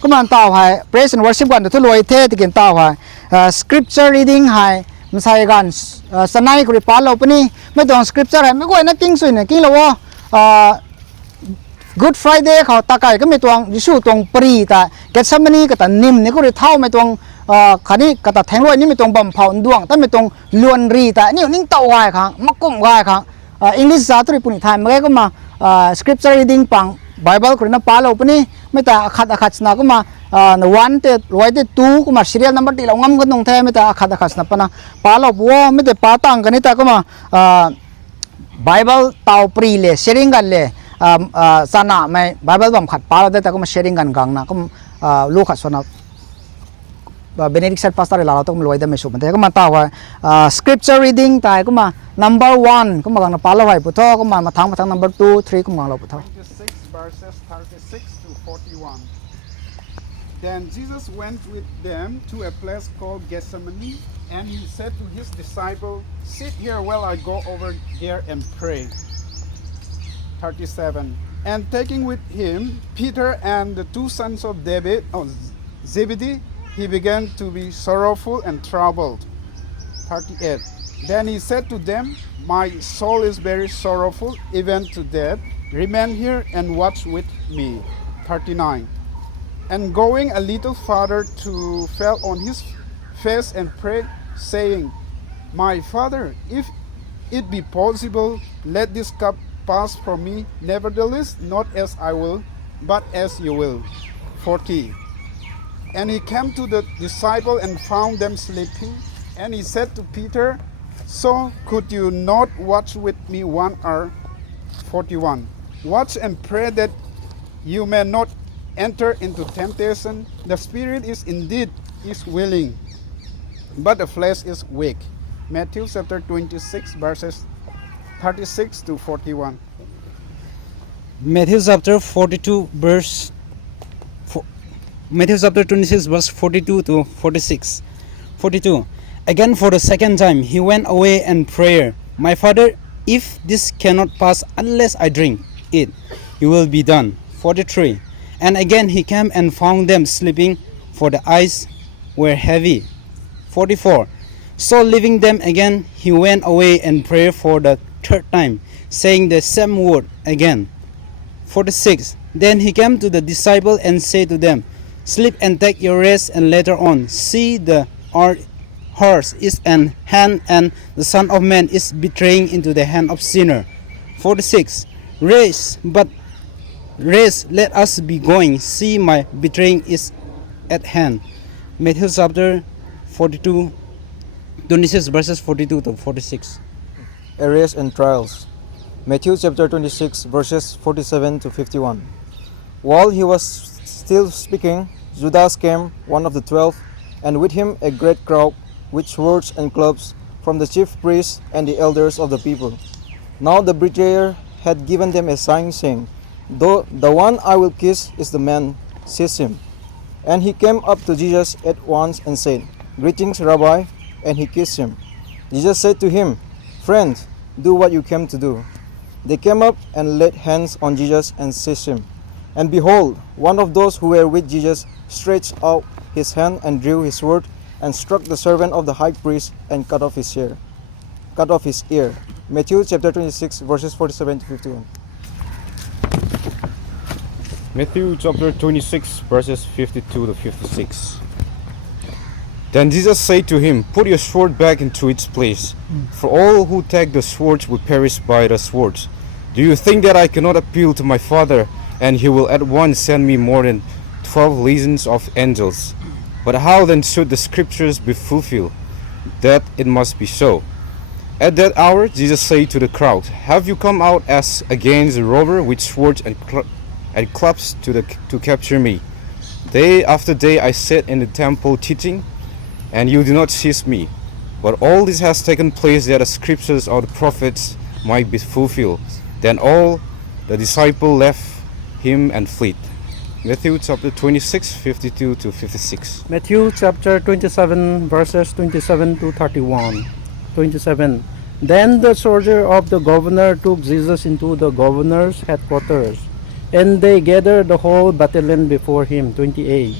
ก็มันตาวให้ praise and worship กันทุลอยเทติกินตาวให้scripture reading ให้มันใส่กันสนายกุริปาลเราปนี่ไม่ต้อง scripture ให้ไม่ก็นักกิ้งสุยเนี่ยกิ้งเราว่าGood Friday เขาตะไก่ก็ไม่ตวงยิชูตวงปรีแต่เกตซัมนี่ก็แต่นิ่มนี่ก็เลยเท่าไม่ตวงคันนี้ก็แต่แทงรวยนี่ไม่ตวงบ่มเผาดวงแต่ไม่ตวงลวนรีแต่นี่นิ่งเต่าไว้ครับมักกุ้มไว้ครับEnglish สาธุริปุณิไทยมันก็มาscripture reading ปัง Bible ก็นะปาเราปนี่ไม่แต่อาคัดสนาก็มาวันเตร้อยเตตู้ก็มา serial number ที่เรางำกันตรงแท้ไม่แต่อาคัดสนาปนะปาเราบัวไม่แต่ปาตังกันนี่แต่ก็มาBible เต่าปรีเลย sharing กันเลยsana mai Bible bam khat pala da ta ko sharing gan gang na ko lu khat sona Benedict said pastor la to loi da me su man ta ko ma ta wa scripture reading ta ko ma number 1 ko ma gang na pala wai pu tho ko ma thang number 2 3 ko ma lo pu tho 26 verses 36 to 41 Then Jesus went with them to a place called Gethsemane and he said to his disciples sit here while I go over there and pray 37 And taking with him Peter and the two sons of Zebedee, he began to be sorrowful and troubled. 38 Then he said to them, My soul is very sorrowful, even to death. Remain here and watch with me. 39 And going a little farther fell on his face and prayed, saying, My Father, if it be possible, let this cup pass from me, nevertheless, not as I will, but as you will. 40 And he came to the disciple and found them sleeping, and he said to Peter, So could you not watch with me 1 hour? 41 Watch and pray that you may not enter into temptation. The spirit is indeed willing, but the flesh is weak. Matthew chapter 26 verses 36 to 41 Matthew chapter 42 verse Matthew chapter 26 verse 42 to 46 42 Again for the second time he went away and prayed, My Father, if this cannot pass unless I drink it, it will be done. 43 And again he came and found them sleeping, for the eyes were heavy. 44 So leaving them again, he went away and prayed for the third time, saying the same word again. 46 Then he came to the disciple and said to them, Sleep and take your rest, and later on, see the horse is in hand, and the Son of Man is betraying into the hand of sinner. 46 Rise, let us be going. See, my betraying is at hand. Matthew chapter 42 26 verses 42 to 46 Arrests and trials. Matthew chapter 26 verses 47 to 51 While he was still speaking, Judas came, one of the 12, and with him a great crowd with swords and clubs from the chief priests and the elders of the people. Now the betrayer had given them a sign, saying, The one I will kiss is the man, seize him. And he came up to Jesus at once and said, Greetings, Rabbi, and he kissed him. Jesus said to him, Friend, do what you came to do. They came up and laid hands on Jesus and seized him. And behold, one of those who were with Jesus stretched out his hand and drew his sword and struck the servant of the high priest and cut off his ear. Matthew chapter 26 verses 47 to 51 Matthew chapter 26 verses 52 to 56 Then Jesus said to him, Put your sword back into its place, for all who take the swords will perish by the swords. Do you think that I cannot appeal to my Father, and he will at once send me more than 12 legions of angels? But how then should the scriptures be fulfilled, that it must be so? At that hour Jesus said to the crowd, Have you come out as against a robber with swords and clubs to capture me? Day after day I sat in the temple teaching, and you do not seize me. But all this has taken place that the scriptures of the prophets might be fulfilled. Then all the disciples left him and fled. Matthew chapter 26, 52 to 56. Matthew chapter 27 verses 27 to 31. 27. Then the soldier of the governor took Jesus into the governor's headquarters. And they gathered the whole battalion before him. 28.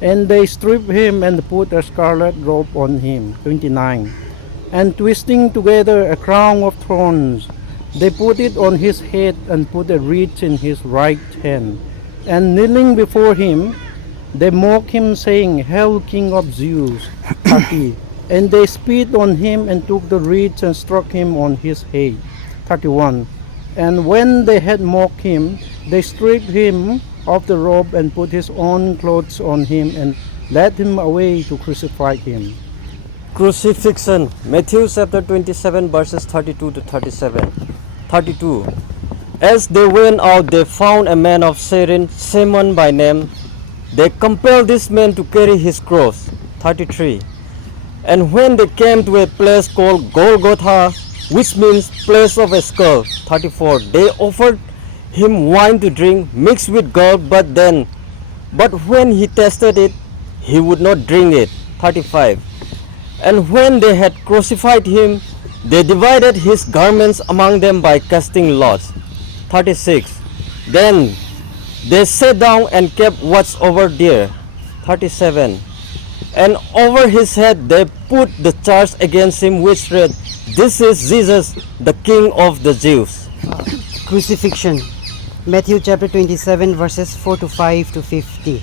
And they stripped him and put a scarlet robe on him. 29. And twisting together a crown of thorns, they put it on his head and put a reed in his right hand. And kneeling before him, they mocked him, saying, Hail, King of Jews. 30. And they spit on him and took the reeds and struck him on his head. 31. And when they had mocked him, they stripped him of the robe and put his own clothes on him and led him away to crucify him. Crucifixion. Matthew chapter 27 verses 32 to 37. 32. As they went out, they found a man of Cyrene, Simon by name. They compelled this man to carry his cross. 33. And when they came to a place called Golgotha, which means place of a skull. 34. They offered him wine to drink mixed with gall, but when he tasted it, he would not drink it. 35. And when they had crucified him, they divided his garments among them by casting lots. 36. Then they sat down and kept watch over there. 37. And over his head they put the charge against him which read, This is Jesus, the King of the Jews. Crucifixion. Matthew chapter 27 verses 4 to 5 to 50.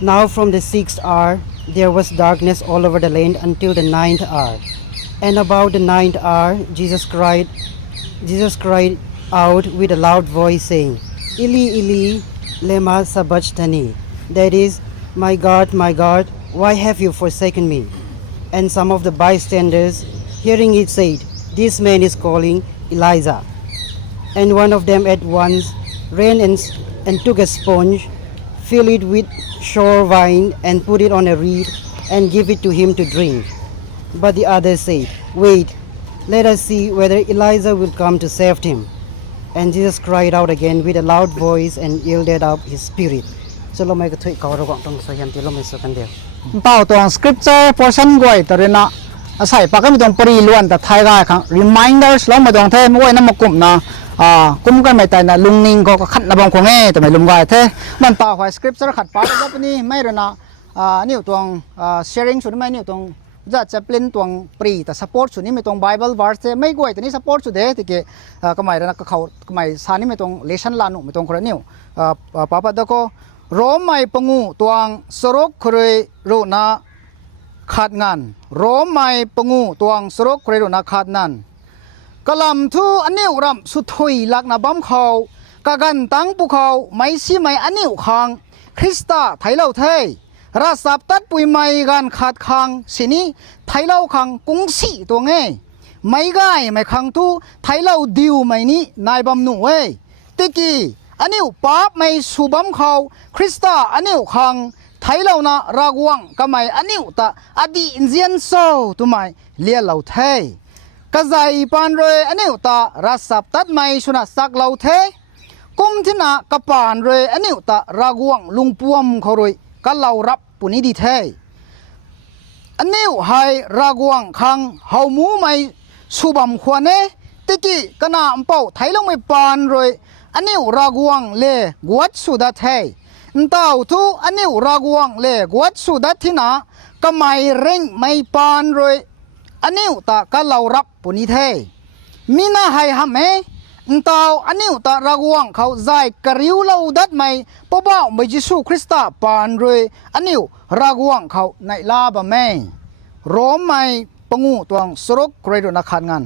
Now from the 6th hour there was darkness all over the land until the 9th hour. And about the 9th hour Jesus cried out with a loud voice, saying, Eli, Eli, lema sabachthani. That is, my God, why have you forsaken me? And some of the bystanders, hearing it, said, This man is calling Elijah. And one of them at once ran and took a sponge, filled it with sour wine, and put it on a reed, and gave it to him to drink. But the others said, Wait, let us see whether Elijah will come to save him. And Jesus cried out again with a loud voice and yielded up his spirit. So lo may kathoy ka ro gong tong so yan ti lo may so kan deu. เป่าตวง scripture portion กวยตระนะอาศัยปากก็มีตวงปรีล้วนแต่ไทยได้ครับ reminders แล้วมาตวงเทไม่ว่าน้ำมกุมนะกุมกันไม่แต่นะลุงนิงก็ขัดนะบองคงเอแต่ไม่ลุงไว้เทมันเป่าไว้ scripture ขัดปากก็ปนี้ไม่ระนะนี่ตวงsharing สุดไม่นี่ตวงจะเปลี่ยนตวงปรีแต่ support สุดนี้ไม่ตวง Bible verse ไม่กวยแต่นี่ support สุดเด้ที่เกก็ไม่ระนะก็เขาก็ไม่สานี่ไม่ตวง lesson ลานุไม่ตวงคนนี้ป้าปัดก็โรมไม่ปงูตวงสรกเคยรูนาขาดงานโรมไม่ปงูตวงสรกเคยรูนาขาดนั้นกะลำทูอันนิ้วรำสุดถุยลักนาบ้ำเขากะกันตั้งปุเขาไม่ซีไม่อันนิ้วคางคริสตาไทยเล่าเทยราสับตัดปุยไม่กันขาดคางสินี้ไทยเล่าคางกุ้งสีตัวเงไม่ง่ายไม่คางทูไทยเล่าดิวไม่นี้นายบำหนูเว้ติกี้อันนิ้วป๊าบไม่สูบำเขาคริสตาอันนิ้วคางไทยเล่านารากวังก็ไม่อันนิ้วตาอดีอินเซียนโซตัวไม่เลี้ยเล่าเทยกะใจปานเรอันนิ้วตารัสับตัดไม่ชุนะสักเล่าเทกุมที่น่ะกะปานเรอันนิ้วตารากวังลุงปวมเขารวยกะเล่ารับปุนิดีเทอันนิ้วให้รากวังคังเฮามูไม่สูบำขวานเนติกี้กะนาอำเป้าไทยลงไม่ปานเรอันนิ้วรากวังเลกวดสุดาเทเต้าทูอันนิ้วรากวังเลกวดสุดาที่น่ะก็ไม่เร่งไม่ปานเรอันนิ้วตากะเล่ารับปุนิเทมีน่าให้หำเอเต้าอันนิ้วตารากวังเขาใจกะริวเล่าดัดไม่ปะบ่าวไม่ยิสูคริสต์ปานเรอันนิ้วรากวังเขาในลาบะแม่โรมไม่ปงูตวงสรกเกรดนักขันงาน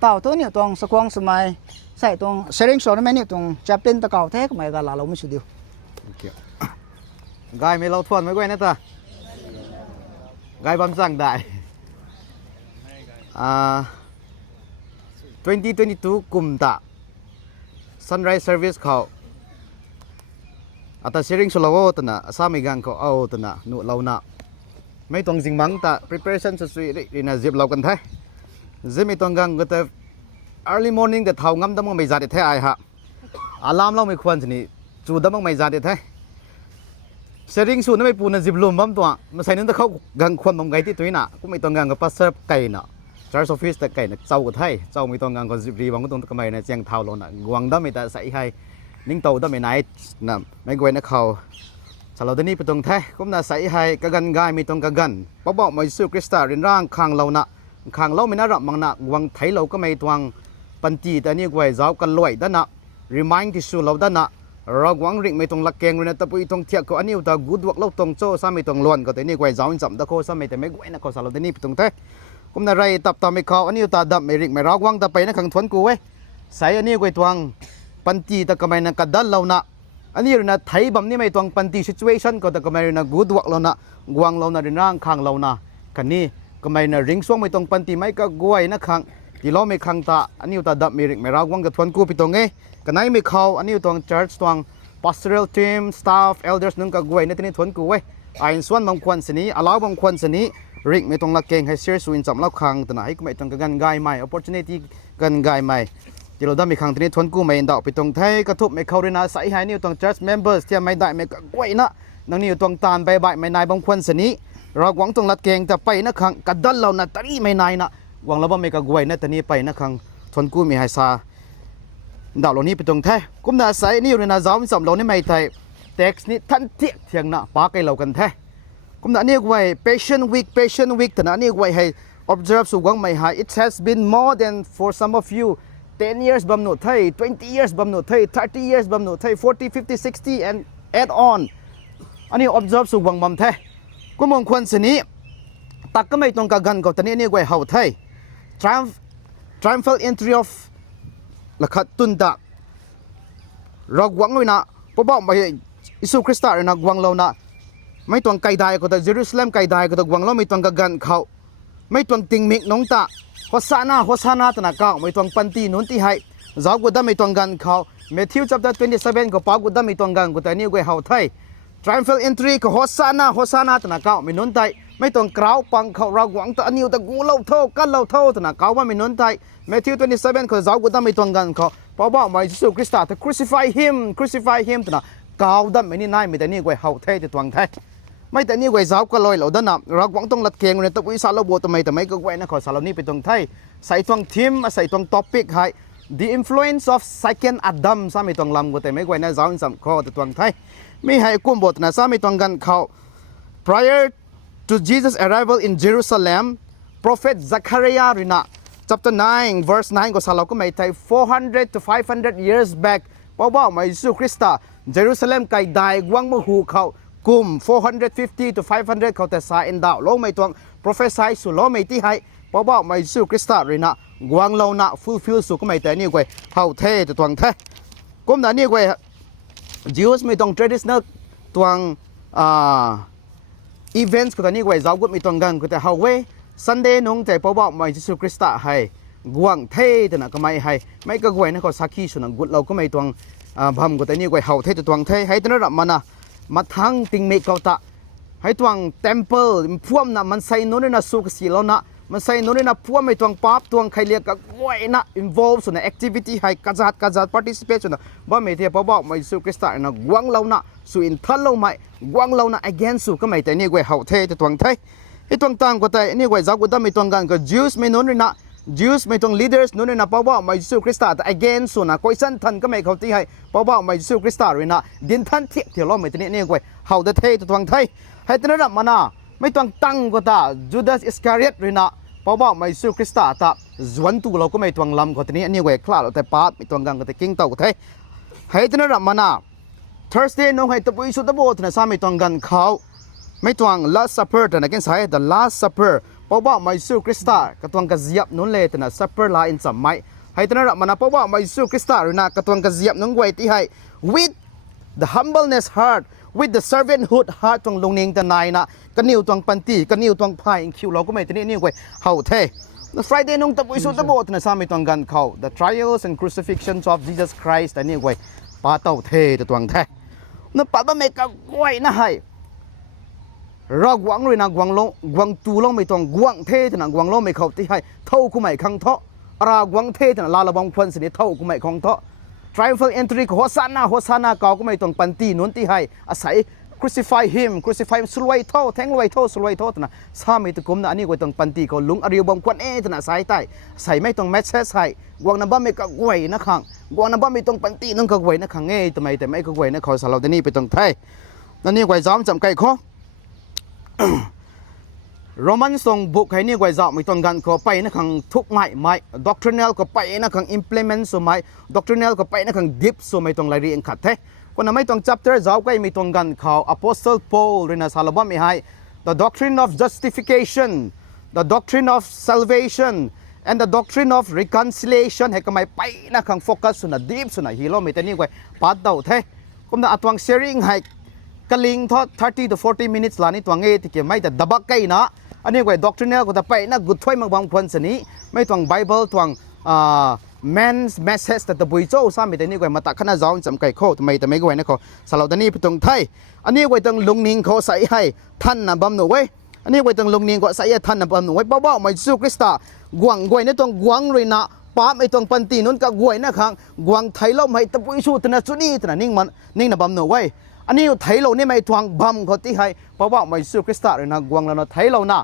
เต้าตัวนิ้วตวงสกวงสมัยใส่ตรงเชริงโซนไม่นี่ตรงจะเป็นตะเก่าแท้ก็ไม่กันเราไม่สุดเดียวกายไม่เราทวนไม่ก้อยนะตากายบำสั่งได้2022 กุมตะ sunrise service เขาอัตเชริงโซลาวตนะสามีกังเขาเอาตนะนุเรานะไม่ต้องสิ่งมังตะ preparation สุดๆนี่นะจิบเรากันแท้จิไม่ต้องกังก็แต่early morning แต่เท่างำดำมังไม่จัดแท้ไอ้ฮะอาลามเราไม่ควรสินี่จูดำมังไม่จัดแท้เสริงสูนั่นไม่ปูนจิบลมบัมตัวมาใส่นั่นแต่เขากังควรบังไก่ที่ตัวนี้น่ะก็ไม่ต้องกังกับปัสเซอร์ไก่น่ะ Charge office แต่ไก่น่ะเจ้าก็ไทยเจ้าไม่ต้องกังกับจิบรีบังก็ต้องกำไมน่ะเจียงเท่าเราน่ะกวางดำไม่แต่ใส่ให้ นิ่งโตได้ไม่ไหนนะไม่กวยนะเขาสารตัวนี้ไปตรงแท้ก็น่าใส่ให้กะกันกายมีตรงกะกันป้าบอกมาสู้คริสต์เรียนร่างคางเรานะคางเราไม่น่ารับมังนะวังไทยเราก็ไม่ตวงปันจีแต่นี่กวยเจ้ากันลอยด้านนะรีมายที่สู้เราด้านนะเราหวังริงไม่ตรงหลักเกณฑ์เลยนะแต่ปุยตรงเทียบก็อันนี้แต่กูดวกเราตรงโจ้ซ้ำไม่ตรงล้วนก็แต่นี่กวยเจ้าจำตะโคซ้ำไม่แต่ไม่กวยนะเขาสารตัวนี้ไปตรงแท้ก็น่าไรตับตาไม่เขาอันนี้ตาดับไม่ริงไม่รักวังแต่ไปนะขังทวนกูเว้ยใส่อันนี้กวยตวงปันจีแต่ก็ไม่นะกัดดันเรานะอันนี้นะไทยบำนี่ไม่ตวงปันจี situation ก็แต่ก็ไม่นะกูดวกเรานะกวางเรานะเดินร่างคางเรานะกันนี้ก็ไม่นะริงช่วงไม่ตรงปันจีไม่ก็กวยนะคางที่เราไม่คางตาอันนี้ตาดับไม่ริงไม่รักวังกับทวนกูไปตรงเอ้กันไหนไม่เขาอันนี้ตวง church ตวง pastoral team staff elders นึงก็กวยในที่นี้ทวนกูเว้ยไอ้ส่วนบางคนสนี้อาลาบางคนสนี้ริงไม่ตรงหลักเกณฑ์ให้เชื่อสุนจำเล่าคางแต่ไหนก็ไม่ตรงกันง่ายไหม opportunity กันง่ายไหมที่เราได้มีครั้งที่นี้ทวนกู้ไม่ดอกไปตรงไทยกระทบไม่เข้าด้วยนะใส่ให้นี่ตรง church members ที่ไม่ได้ไม่ก็กวยนะนั่งนี่ตรงตานใบใบไม่นายบางคนสนี้เราหวังตรงหลักเกณฑ์จะไปนะครั้งกัดดันเรานะตรีไม่นายนะหวังเราว่าไม่ก็กวยนะแต่นี่ไปนะครั้งทวนกู้มีให้ซาดาวเหล่านี้ไปตรงไทยกุมนาใส่นี่อยู่ในนาจ้ามิสำเรานี่ไม่ไทย text นี้ทันเทียเทียงนะปาไกเรากันแท้กุมนานี่ไว้ patient week แต่นะนี่ไว้ให้ observe สุวังไม่หาย it has been more than for some of you 10 years บำหนดไทย20 years บำหนดไทย30 years บำหนดไทย40 50 60 and add on อันนี้ observe สุวังบำแท้กุมองควรสนี้ตักก็ไม่ตรงกันกับตอนนี้นี่ไว้เฮาไทย triumphal entry of ละขัดตุนตะเราหวังไว้นะเพราะบอกมาอิสุคริสต์นะหวังเรานะไม่ต้องไกลได้ก็แต่เยรูซาเล็มไกลได้ก็แต่หวังเราไม่ต้องกันเขาไม่ต้องติงมิกน้องตาโฮซานาตนะก้าวไม่ต้องปันตีนุนที่ให้จ้ากูได้ไม่ต้องกันเขาเมทิวจับได้27ก็ปากูได้ไม่ต้องกันก็แต่นี่กูเฮาไทย triumphal entry ก็โฮซานาตนะก้าวไม่นุนไทยไม่ต้องกล่าวปังเขาเราหวังแต่อันนี้แต่กูเล่าเท่ากันเล่าเท่าตนะก้าวว่าไม่นุนไทยเมทิว27ก็จ้ากูได้ไม่ต้องกันเขาเพราะว่ามาอิสุคริสต์จะ crucify him ตนะก้าวได้ไม่นี่นายไม่แต่นี่กูเฮาไทยแต่ตัวไทยไม่แต่นี่ไว้สาวก็ลอยเหล่าด้านน่ะรักหวังต้องลัดเคียงในตะวิสารโบทำไมแต่ไม่ก็ไว้นะขอสารนี้ไปตรงไทยใส่ตรงทีมใส่ตรงท็อปิกให้ the influence of second Adam สามีตรงลำก็แต่ไม่ไว้นะสาวสามข้อแต่ตรงไทยไม่ให้กุมบทนะสามีตรงกันเขา prior to Jesus arrival in Jerusalem prophet Zechariah รินะ chapter 9 verse 9ก็สารก็ไม่ไทย400 to 500 years back เพราะว่ามาอิสุคริสต์เยรูซาเล็มไกลได้หวังมาหูเขากุม450 to 500เขาแต่สายเอ็นดาวโลไม่ตวง prophesy สุโลไม่ที่ให้เพราะว่าไม่สู้คริสต์เลยนะกวางเรานะ fulfill สุก็ไม่แต่นี่กวยเฮาเทแต่ตวงเทกุมแต่นี่กวย Jews ไม่ต้อง traditional ตวงevents ก็แต่นี่กวยเจ้ากุดไม่ต้องกันก็แต่เฮาเว Sunday น้องใจเพราะว่าไม่สู้คริสต์ให้กวางเทแต่นะก็ไม่ให้ไม่ก็กวยนะก็สักขี้สุนัขกุดเราก็ไม่ตวงบัมก็แต่นี่กวยเฮาเทแต่ตวงเทให้แต่นั่นละมันนะมาทั้งติงเมกเอาตะให้ตวง temple พวมนะมันใส่โน่นนะสุกสีแล้วนะมันใส่โน่นนะพวมไม่ตวงป๊าบตวงใครเรียกก็ไว้นะ involve ส่วนใน activity ให้กษัตริย์ participate ส่วนนะว่าไม่เทียบเพราะว่าไม่สุคริสต์นะกวางเรานะสู่อินทัลเราไม่กวางเรานะ against สุก็ไม่แต่นี่กวยเฮาเทแต่ตวงไทยให้ตวงต่างก็แต่นี่กวยจักก็ได้ไม่ตวงกันก็ Jews ไม่โน่นนะJews ไม่ต้อง leaders นู่นนะเพราะว่าไม่สู้คริสต์แต่ again ส่วนนะคอยสั้นทันก็ไม่เข้าที่ให้เพราะว่าไม่สู้คริสต์เลยนะดินทันเทียบที่เราไม่ตัวนี้เนี่ยกวยเฮาเดเทตัวทางไทยให้ตัวนั้นมานะไม่ต้องตั้งก็ตา Judas Iscariot เลยนะเพราะว่าไม่สู้คริสต์แต่จวนตัวเราก็ไม่ต้องลำก็ตัวนี้เนี่ยกวยคลาดแต่ปาดไม่ต้องกันก็แต่กิ้งเต่าก็ไทยให้ตัวนั้นมานะ Thursday น้องให้ตัวอิสุตโบตัวนั้นสาไม่ต้องกันเขาไม่ต้อง Last Supper แต่ในกันใช้ The Last Supperเพราะว่าไม่สู้คริสต์ก็ต้องกระเจียบนุ่นเลยแต่นะ supper ลาอินสมัยให้ตระหนักมันนะเพราะว่าไม่สู้คริสต์หรือนะก็ต้องกระเจียบนุ่งไว้ที่ให้ with the humbleness heart with the servanthood heart ตรงลงนิ่งแต่นายนะก็นิ้วตรงปันตีก็นิ้วตรงพายคิวเราก็ไม่ตัวนี้นิ้วไว้เฮาเท Friday น้องตะบุยสุดตะโบแต่นะสามีต้องกันเขา the trials and crucifixions of Jesus Christ แต่นี่ไว้ปาเต้าเทแต่ตัวแท้นั่นปาบ้าเมกะกวยนะให้เราหวังเลยนะหวังลงหวังตูลงไม่ต้องหวังเทถนะหวังลงไม่เข้าที่ให้เท่ากูไม่ขังเทาะราหวังเทถนะลาละบังควันสิเท่ากูไม่ขังเทาะ triumphal entry โฮซานาเก่าก็ไม่ต้องปันตีนุนที่ให้อาศัย crucify him สลวยโทแทงลวยโทสลวยโทนะสามีตะกุมนะอันนี้ก็ต้องปันตีก็ลุงอริยบอมควันนะสายใต้ใส่ไม่ต้องแมทเชสใส่กวางน้ำบ้าไม่กะกวยนะขังกวางน้ำบ้าไม่ต้องปันตีนั่งกะกวยนะขังทำไมแต่ไม่กะกวยนะเขาสลาวเดนี่ไปต้องไทยนั่นนี่กวยจ้อมจำไก่ข้อ Roman song book ให้นี่กวยจ้อมไม่ต้องกันก็ไปนะขังทุกไม้ doctrinal ก็ไปนะขัง implement สมัย doctrinal ก็ไปนะขัง deep สมัยต้องไล่เรียงขัดเทคนนั้นไม่ต้อง chapter จ้าก็ไม่ต้องกันเขา Apostle Paul เรียนสารบัมไม่ให้ the doctrine of justification the doctrine of salvation and the doctrine of reconciliation ให้ก็ไม่ไปนะขัง focus สุด deep สุดฮีโร่ไม่แต่นี่กวยปัดเดาเทคนนั้นอัตวัง sharing ให้กลิงทอด30 to 40 minutes ลานี่ตัวเงี้ยที่เกี่ยวไม่แต่ดับไกนะอันนี้กวย doctrinal ก็จะไปนะกุดถ้วยบางคนสนี้ไม่ต้อง Bible ตัวman's message แต่บุยโจ้ซ้ำไม่แต่นี่กวยมาตักขนาดจ้องจำไก่โคทำไมแต่ไม่กวยนะเขาสลาวดานี่ไปตรงไทยอันนี้กวยต้องลงนิงเขาใส่ให้ท่านนะบำหนุไว้อันนี้กวยต้องลงนิงก็ใส่ให้ท่านนะบำหนุไว้เบาๆไม่สู้คริสต์กวางกวยนี่ต้องกวางเลยนะป้าไม่ต้องปันตีนู้นกับกวยนะครั้งกวางไทยเราไม่ตะบุยสู้แต่นะสุนี่แต่นะนิ่งมันนิ่งนะบำหนุไว้อันนี้ไทยเรานี่ไม่ทวงบำเขาที่ให้เพราะว่าไม่สู้คริสต์เลยนะกวางเราไทยเรานะ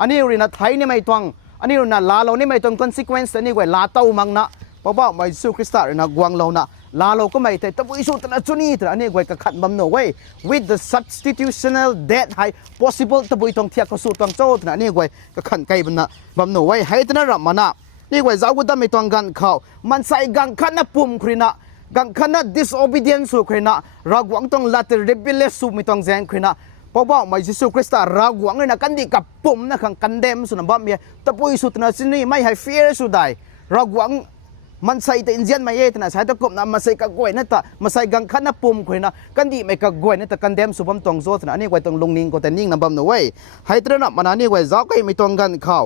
อันนี้เลยนะไทยนี่ไม่ทวงอันนี้นะลาเรานี่ไม่ต้อง consequence อันนี้กวยลาเต้ามังนะเพราะว่าไม่สู้คริสต์เลยนะกวางเรานะลาเราก็ไม่แต่ตะบุยสู้แต่นะสุนี่แต่อันนี้กวยก็ขัดบำหนุไว้ with the substitutional death ให้ possible ตะบุยต้องเทียบกับสู้ตองโจ้แต่อันนี้กวยก็ขัดไกลบำหนุไว้ให้แต่นะรับมานะนี่กวยจะเอาแต่ไม่ต้องกันเขามันใส่กังขันนะปุ่มครินะกังขันนะ disobedience สุครินะรากหวังต้องละแต่ rebellious สุไม่ต้องแซงครินะเพราะว่าไม่สู้คริสต์รากหวังเลยนะกันดีกับปุ่มนะขังกันเดมสุนับเมียตะปุยสุดนะสินี่ไม่ให้ fear สุดได้รากหวังมันใส่แต่อินเดียนไม่เยอะนะใส่ตะกบนะมาใส่กะกวยนะตะมาใส่กังขันนะปุ่มครินะกันดีไม่กะกวยนะตะกันเดมสุบมตองโซตนะนี่ไว้ต้องลงนิ่งก็แต่นิ่งนะบัมนะเว้ยให้ตระหนักมันนี่ไว้จ้าก็ไม่ต้องกันเขา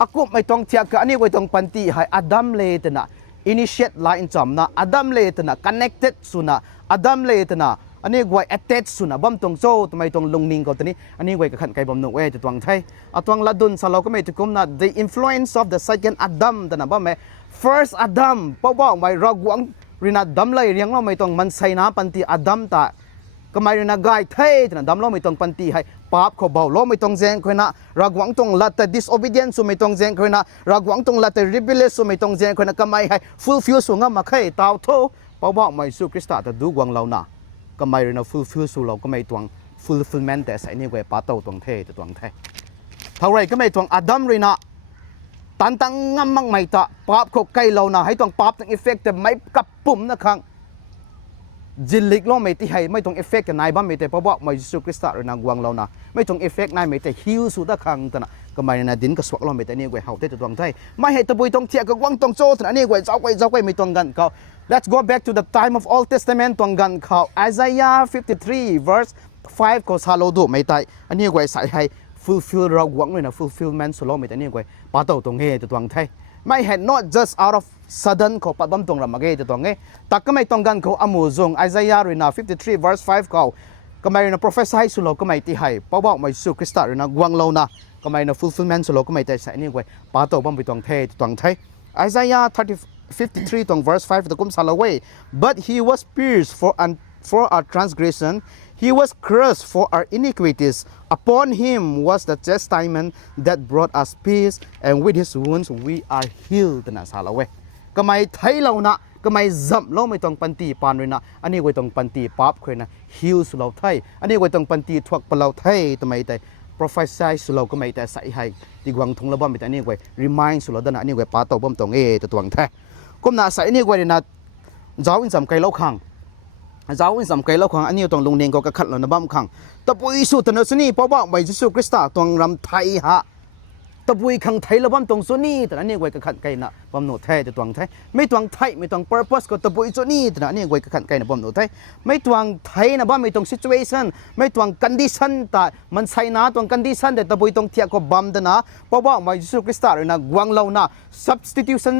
อากุไม่ต้องเทียบกับอันนี้ไว้ต้องปันตีให้อดัมเลตนะinitiate line จำนะอดัมเลตนะ connected สุนะอดัมเลตนะอันนี้ไว้ attach สุนะบัมตรงโซ่ทำไมตรงลงนิ่งก็ตัวนี้อันนี้ไว้กับขันไก่บัมหนุ่มจะตวงไทยตวงละดุนสลาวก็ไม่ถูกกุมนะ the influence of the second Adam แต่นะบัมแม่ first Adam เพราะว่าไม่รักหวังรินาดัมเลยเรียงเราไม่ต้องมันใส่น้ำปันตีอดัมตาก็ไม่รินาไกเทแต่นะดัมเราไม่ต้องปันตีให้ปาบเขาเบาเราไม่ต้องแซงคนนะรักหวังตรงละแต่ disobedience ไม่ต้องแซงคนนะรักหวังตรงละแต่ rebellious ไม่ต้องแซงคนนะก็ไม่ให้ fulfill สุงมาใครตาวโตเพราะว่าไม่สู้คริสต์แต่ดูกวางเรานะก็ไม่รินา fulfill สุเราก็ไม่ตวง fulfillment แต่ใส่นี่ไว้ปาเต้าตวงเทแต่ตวงเทเท่าไรก็ไม่ตวงอดัมรินาตันตั้งงำมั่งไม่ตะปาบเขาใกล้เรานะให้ตวงปาบตั้ง effect แต่ไม่กับปุ่มนะครั้งจิลิกเราไม่ที่ให้ไม่ต้องเอฟเฟกต์กับนายบ้านไม่แต่เพราะว่าไม่สู้คริสต์หรือนางวางเรานะไม่ต้องเอฟเฟกต์นายไม่แต่ฮิวสุดครั้งแต่นะก็ไม่นะดินก็สวกเราไม่แต่นี่ไว้เฮาแต่ตัวงไทยไม่ให้ตะบุยต้องเทียกับวังต้องโจ้แต่นี่ไว้เจ้าไว้ไม่ต้องกันเขา let's go back to the time of Old Testament ต้องกันเขา Isaiah 53 verse 5ก็ซาโลดูไม่ได้อันนี้ไว้ใส่ให้ fulfill เราหวังเลยนะ fulfillment สุดเราไม่แต่นี่ไว้ป้าเต่าตรงเฮตัวงไทยไม่เห็น not just out of sudden เขาปัดบัมตรงรำมาเกยตัวงเงแต่ก็ไม่ต้องกันเขาอมูซง Isaiah เรน่า53 verse 5เขาก็ไม่นะ prophesy สุดเราก็ไม่ที่ให้เพราะว่าไม่สู้คริสต์เรน่ากวางเรานะก็ไม่นะ fulfillment สุดเราก็ไม่ได้ใส่นี่ไว้ป้าเต่าบัมไปตรงเทตัวงไทย Isaiah 53 ตรง verse 5ตัวกุมซาลาเว but he was pierced for our transgression he was crushed for our iniquities upon him was the chastisement that brought us peace and with his wounds we are healed นะซาลาเวก็ไม่ไทยเรานะก็ไม่จำเราไม่ต้องปันตีปานเลยนะอันนี้ไว้ต้องปันตีปั๊บเลยนะ heal สุเราไทยอันนี้ไว้ต้องปันตีทวกปเราไทยทำไมแต่ prophesy สุเราก็ไม่แต่ใส่ให้ดีกว่าทงละบ้าไม่แต่อันนี้ไว้ remind สุเราดันอันนี้ไว้ป้าโตบ้าตรงแต่ตัวงแท้ก็น่าใส่อันนี้ไว้นะเจ้าอินสำไกลเล่าขังเจ้าอินสำไกลเล่าขังอันนี้ต้องลงเนียงก็กระขัดเรานะบ้ามขังแต่ปุยสุดแต่เนสนี่เพราะว่าไม่ยิสุคริสต์ต้องรำไทยฮะตะบุยขังไทยละบ้ามตรงส่วนนี้แต่อันนี้ไว้กระขัดไกลนะบ้ามโนไทยแต่ตัวงไทยไม่ตัวงไทยไม่ตัวง purpose ก็ตะบุยส่วนนี้แต่อันนี้ไว้กระขัดไกลนะบ้ามโนไทยไม่ตัวงไทยนะบ้ามไม่ตัวง situation ไม่ตัวง condition แต่มันใช่นะตัวง condition แต่ตะบุยต้องเทียบกับบ้ามแต่นะเพราะว่าไม่ยิสุคริสต์นะกวางเรานะ substitution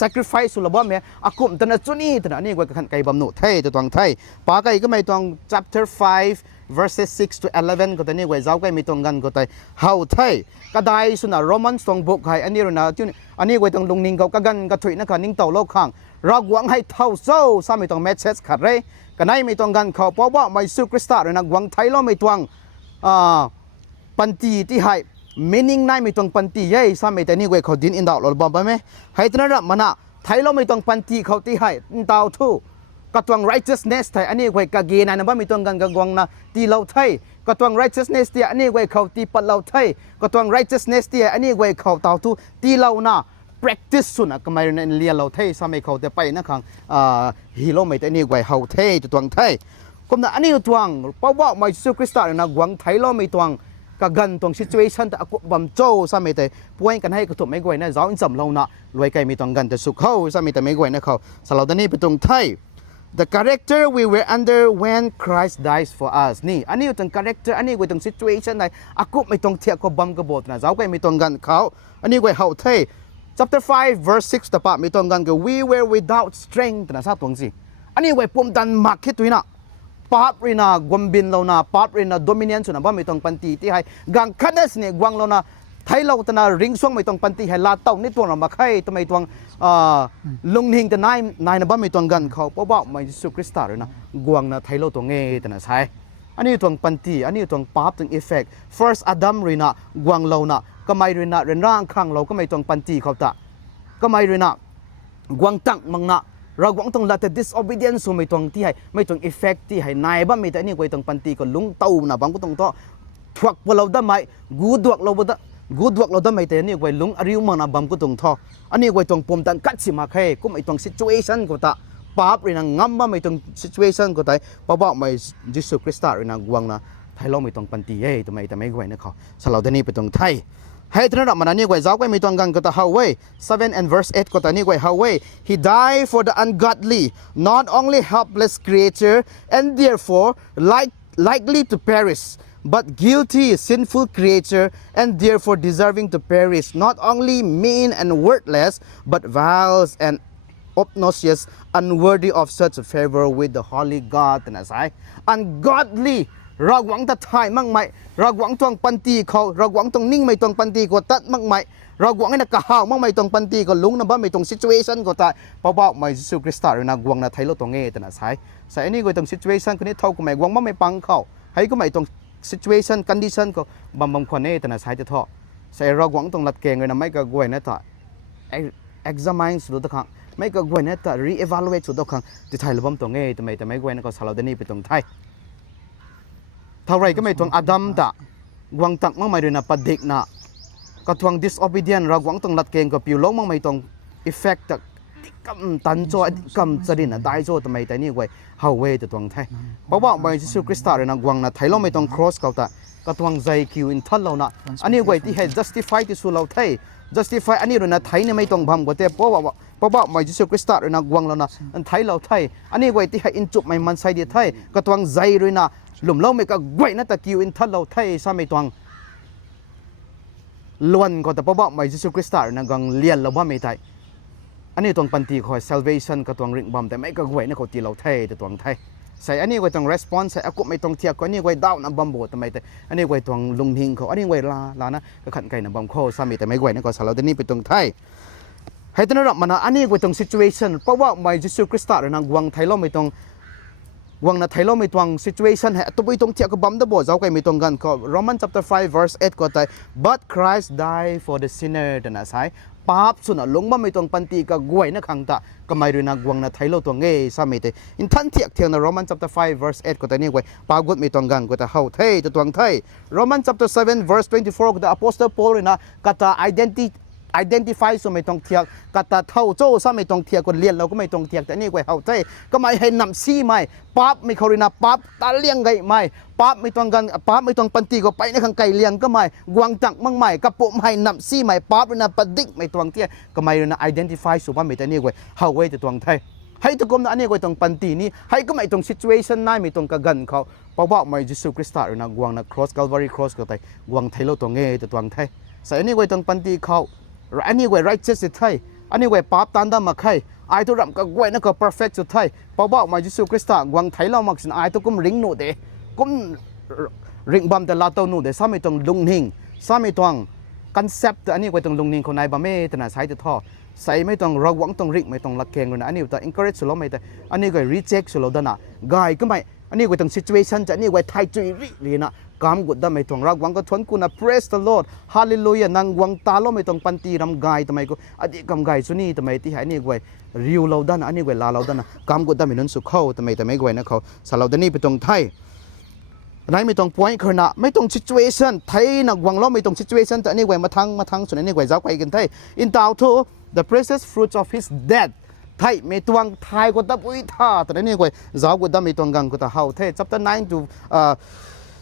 sacrifice สุลบ่แม่อากุมตนะจุนี่ตนะนี่กว่ากันไกบำหนุไทยตัวตวงไทยปาไกก็ไม่ตวง chapter 5 verses 6 to 11ก็ตนี่กว่าเจ้าไกไม่ตรงกันก็ไต how ไทยก็ได้สุนะ Roman song book ให้อันนี้นะที่อันนี้กว่าต้องลงนิ่งก็กันก็ถุยนะคะนิ่งเต่าโลกข้างรักหวังให้เท่าโซ่ซ้ำไม่ต้อง message ขัดเลย กันไหนไม่ต้องกันเขาเพราะว่าไม่สุคริสต์เลยนะกวางไทยเราไม่ต้องปันตีที่ให้ meaning นายไม่ต้องปันตียัยสามีแต่นี่เว้ยเขาดินอินดาวเราบอกไปไหมให้ตระหนักมันนะไทยเราไม่ต้องปันตีเขาที่ให้ดาวทูก็ต้อง righteousness ไทยอันนี้เว้ยกะเกณฑ์นะว่าไม่ต้องกันกวางนะตีเราไทยก็ต้อง righteousness ที่อันนี้เว้ยเขาตีปัดเราไทยก็ต้อง righteousness ที่อันนี้เว้ยเขาดาวทูตีเรานะ practice สุนะก็ไม่เรียนเราไทยสามีเขาแต่ไปนะครับฮีโร่ไม่แต่นี่เว้ยเขาไทยตัวไทยก็นะอันนี้ตัวเพราะว่าไม่สุคริสต์นะกวางไทยเราไม่ตัวกะกันตรง situation แต่aku bam châu สามีแต่ป่วยกันให้กระทบไม่กวยนะจ้าอินจำเรานะรวยไกลมีตรงกันแต่สุขเขาสามีแต่ไม่กวยนะเขาสลาวตอนนี้ไปตรงไทย the character we were under when Christ dies for us นี่อันนี้ตรง character อันนี้ไว้ตรง situation ไหนakuไม่ตรงเทียบกับบัมกบฏนะจ้าไกลมีตรงกันเขาอันนี้ไว้เขาไทย chapter 5 verse 6 แต่ปะมีตรงกันก็ we were without strength นะทราบตรงสิอันนี้ไว้ปุ่มดันมักคิดด้วยนะปาบรินากวมบินเรานะปาบรินาโดมิเนียนสุนะบ่ไม่ต้องปันตีที่ให้กังคันเนสเนี่ยกวางเรานะไทยเราตนะริงช่วงไม่ต้องปันตีให้ลาเต้านี่ตัวเรามาใครทำไมตัวลุงหิงแต่นายนะบ่ไม่ต้องกันเขาเพราะว่าไม่สุคริสต์เลยนะกวางนะไทยเราตัวเงี้ยแต่นะใช่อันนี้ตัวปันตีอันนี้ตัวปาบตัวเอฟเฟกต์ first Adam รินากวางเรานะก็ไม่รินาเรนร่างข้างเราก็ไม่ต้องปันตีเขาตะก็ไม่รินากวางตั้งมังนะเราหวังต้องละแต่ disobedience ไม่ต้องที่ให้ไม่ต้อง effect ที่ให้นายบ้างไม่แต่นี่ก็ต้องปันตีก็ลุงเต้านะบางก็ต้องต่อทวักเราได้ไหมกูดวกเราได้กูดวกเราได้ไหมแต่นี่ก็ลุงอริวมันนะบางก็ต้องท่ออันนี้ก็ต้องปมตันกัดสิมาแค่ก็ไม่ต้อง situation ก็ตาป้าบเลยนะงำบ้างไม่ต้อง situation ก็ตาป้าบอกไม่ยิสุคริสต์เลยนะกวางนะไทยเราไม่ต้องปันตีเฮ้ทำไมแต่ไม่ก็นะเขาสลาวแต่นี่ไปต้องไทยให้ตระหนักมันนี่ก็จะไม่ต้องกันก็ตา how way 7 and verse 8 ก็ตานี่ก็ how way he died for the ungodly not only helpless creature and therefore likely to perish but guilty sinful creature and therefore deserving to perish not only mean and worthless but vile and obnoxious unworthy of such a favor with the holy God นะใช่ ungodlyเราหวังแต่ถ่ายมั่งไหมเราหวังตรงปันตีเขาเราหวังตรงนิ่งไม่ตรงปันตีก็ตัดมั่งไหมเราหวังให้นักข่าวมั่งไม่ตรงปันตีก็ลุงนะบ้าไม่ตรง situation ก็ตายเพราะว่าไม่สุคริสต์เลยนะหวังนะไทยเราตรงเงี้ยแต่นะใช่ใช่อันนี้ก็ตรง situation คนนี้เท่ากับไม่หวังมั่งไม่ปังเขาให้ก็ไม่ตรง situation condition ก็บางคนเงี้ยแต่นะใช่จะท่อใช่เราหวังตรงหลักเกณฑ์เลยนะไม่ก็กวยนะต่อ examine สุดทุกครั้งไม่ก็กวยนะต่อ re-evaluate สุดทุกครั้งที่ไทยเราบ้าตรงเงี้ยแต่ไม่กวยนะก็สลับเดนี่ไปตรงไทยเท่าไรก็ไม่ทวงอดัมตะกวางตักมั่งไม่ด้วยนะปัดเด็กนะก็ทวง disobedient เรากวางต้องลัดเกณฑ์ก็ปิวลงมั่งไม่ต้อง effect ตะกำตันโจกำจะดินนะได้โจทำไมแต่นี่ไว้ how way จะทวงไทยเพราะว่าไม่ยิสุคริสต์เลยนะกวางนะไทยเราไม่ต้อง cross เขาตะก็ทวงใจคิวอินทันเรานะอันนี้ไว้ที่ให้ justify ที่สุเราไทย justify อันนี้เลยนะไทยเนี่ยไม่ต้องบังก็แต่เพราะว่าไม่ยิสุคริสต์เลยนะกวางเรานะอันไทยเราไทยอันนี้ไว้ที่ให้อินจุไม่มันใส่ดีไทยก็ทวงใจเลยนะหลุมเราไม่ก็กวยนะแต่กิวอินทันเราไทยสามีตวงล้วนก็แต่เพราะว่าไม่ยิสุคริสต์นะกังเลียนเราว่าไม่ไทยอันนี้ตวงปันตีคอย salvation ก็ตวงริงบอมแต่ไม่ก็กวยนะเขาตีเราไทยแต่ตวงไทยใส่อันนี้ก็ต้อง response ใส่akuไม่ต้องเทียบก็อันนี้ก็ดาวนะบอมโบทำไมแต่อันนี้ก็ตวงลุงหิงเขาอันนี้ก็ลานะก็ขันไก่นะบอมเขาสามีแต่ไม่กวยนะก็สารเราแต่นี่ไปตวงไทยให้ตระหนักมันนะอันนี้ก็ต้อง situation เพราะว่าไม่ยิสุคริสต์นะกวางไทยเราไม่ต้องวังนะไทยเราไม่ตวง situation ให้ตัวไปตรงเทียบกับบัมเดอร์บอเจ้าก็ไม่ตรงกันก็ Roman chapter 5 verse 8 ก็ได้ but Christ died for the sinner แต่นะใช่ปาบสุนัขลงมาไม่ตรงปันตีกับกวยนะขังตะก็ไม่รู้นะวังนะไทยเราตัวเงี้ยสามีแต่อินทันเทียบเทียงนะ Roman chapter 5 verse 8 ก็ได้นี่ไว้ปากกดไม่ตรงกันก็ได้เฮาไทยตัวตวงไทย Roman chapter 7 verse 24 ก็ได้ Apostle Paul นะก็ได้ identify สไม่ต้องเทียบกตาเท่าโจ้ซะไม่ต้องเทียบคนเรียนเราก็ไม่ต้องเทียบแต่นี่ก็เฮาใจก็ไม่ให้นำซี่ไม่ปั๊บไม่เขาเรียนปั๊บตาเลี้ยงไก่ไม่ปั๊บไม่ต้องกันปั๊บไม่ต้องปันตีก็ไปในข้างไก่เลี้ยงก็ไม่กวางจังมั่งไม่กระปุกไม่นำซี่ไม่ปั๊บเรียนปดิกไม่ต้องเทียบก็ไม่เรียน identify สุภาพไม่แต่นี่ก็เฮาไว้จะต้องไทยให้ทุกคนอันนี้ก็ต้องปันตีนี่ให้ก็ไม่ต้อง situation นั้นไม่ต้องกระกันเขาเพราะว่าไม่ยิสุคริสต์นะกวางนะ cross Calvary cross ก็ไทยกวางไทยเราตัวเงี้ยจะต้องไทยใส่อันนี้ก็ต้องปันตีเขาอันนี้ไว้ righteous สุดท้ายอันนี้ไว้ปั๊บตันดามาใครไอ้ตัวรำก็ไว้นั่นก็ perfect สุดท้ายเพราะว่ามายิสุคริสต์กวางไทยเรามักสิไอ้ตัวกุมริงหนูเดกุมริงบัมแต่ลาตัวหนูเดสามีตรงลุงหิงสามีตรง concept อันนี้ไว้ตรงลุงหิงคนไหนบ่เม่แต่น่ะใช้จะท่อ ใส่ไม่ต้องระวังต้องริกไม่ต้องละแกงเลยนะอันนี้แต่ encourage สุดแล้วไม่แต่อันนี้ก็ reject สุดแล้วนะกายก็ไม่อันนี้ก็ต้อง situation จะอันนี้ก็ไทยจุยริเลยนะกามกุดได้ไม่ต้องระวังก็ทวนกูนะ praise the Lord hallelujah นางวังตาโลไม่ต้องปันตีรำกายทำไมก็อดีกำกายสุนี่ทำไมที่อันนี้ก็ริวเราด้านอันนี้ก็ลาเราด้านนะกามกุดได้ไม่นั้นสุขเข้าทำไมก็นะเขาสารเราด้านนี้ไปตรงไทยไหนไม่ต้อง point ขนาดไม่ต้อง situation ไทยนักวังเราไม่ต้อง situation แต่อันนี้ก็มาทั้งส่วนอันนี้ก็จะไปกันไทย in town to the precious fruits of his death ไทยไม่ต้องไทยก็ตะปุยท่าแต่อันนี้ก็จะก็ได้ไม่ต้องกังก็ตะเฮาเท chapter 9 to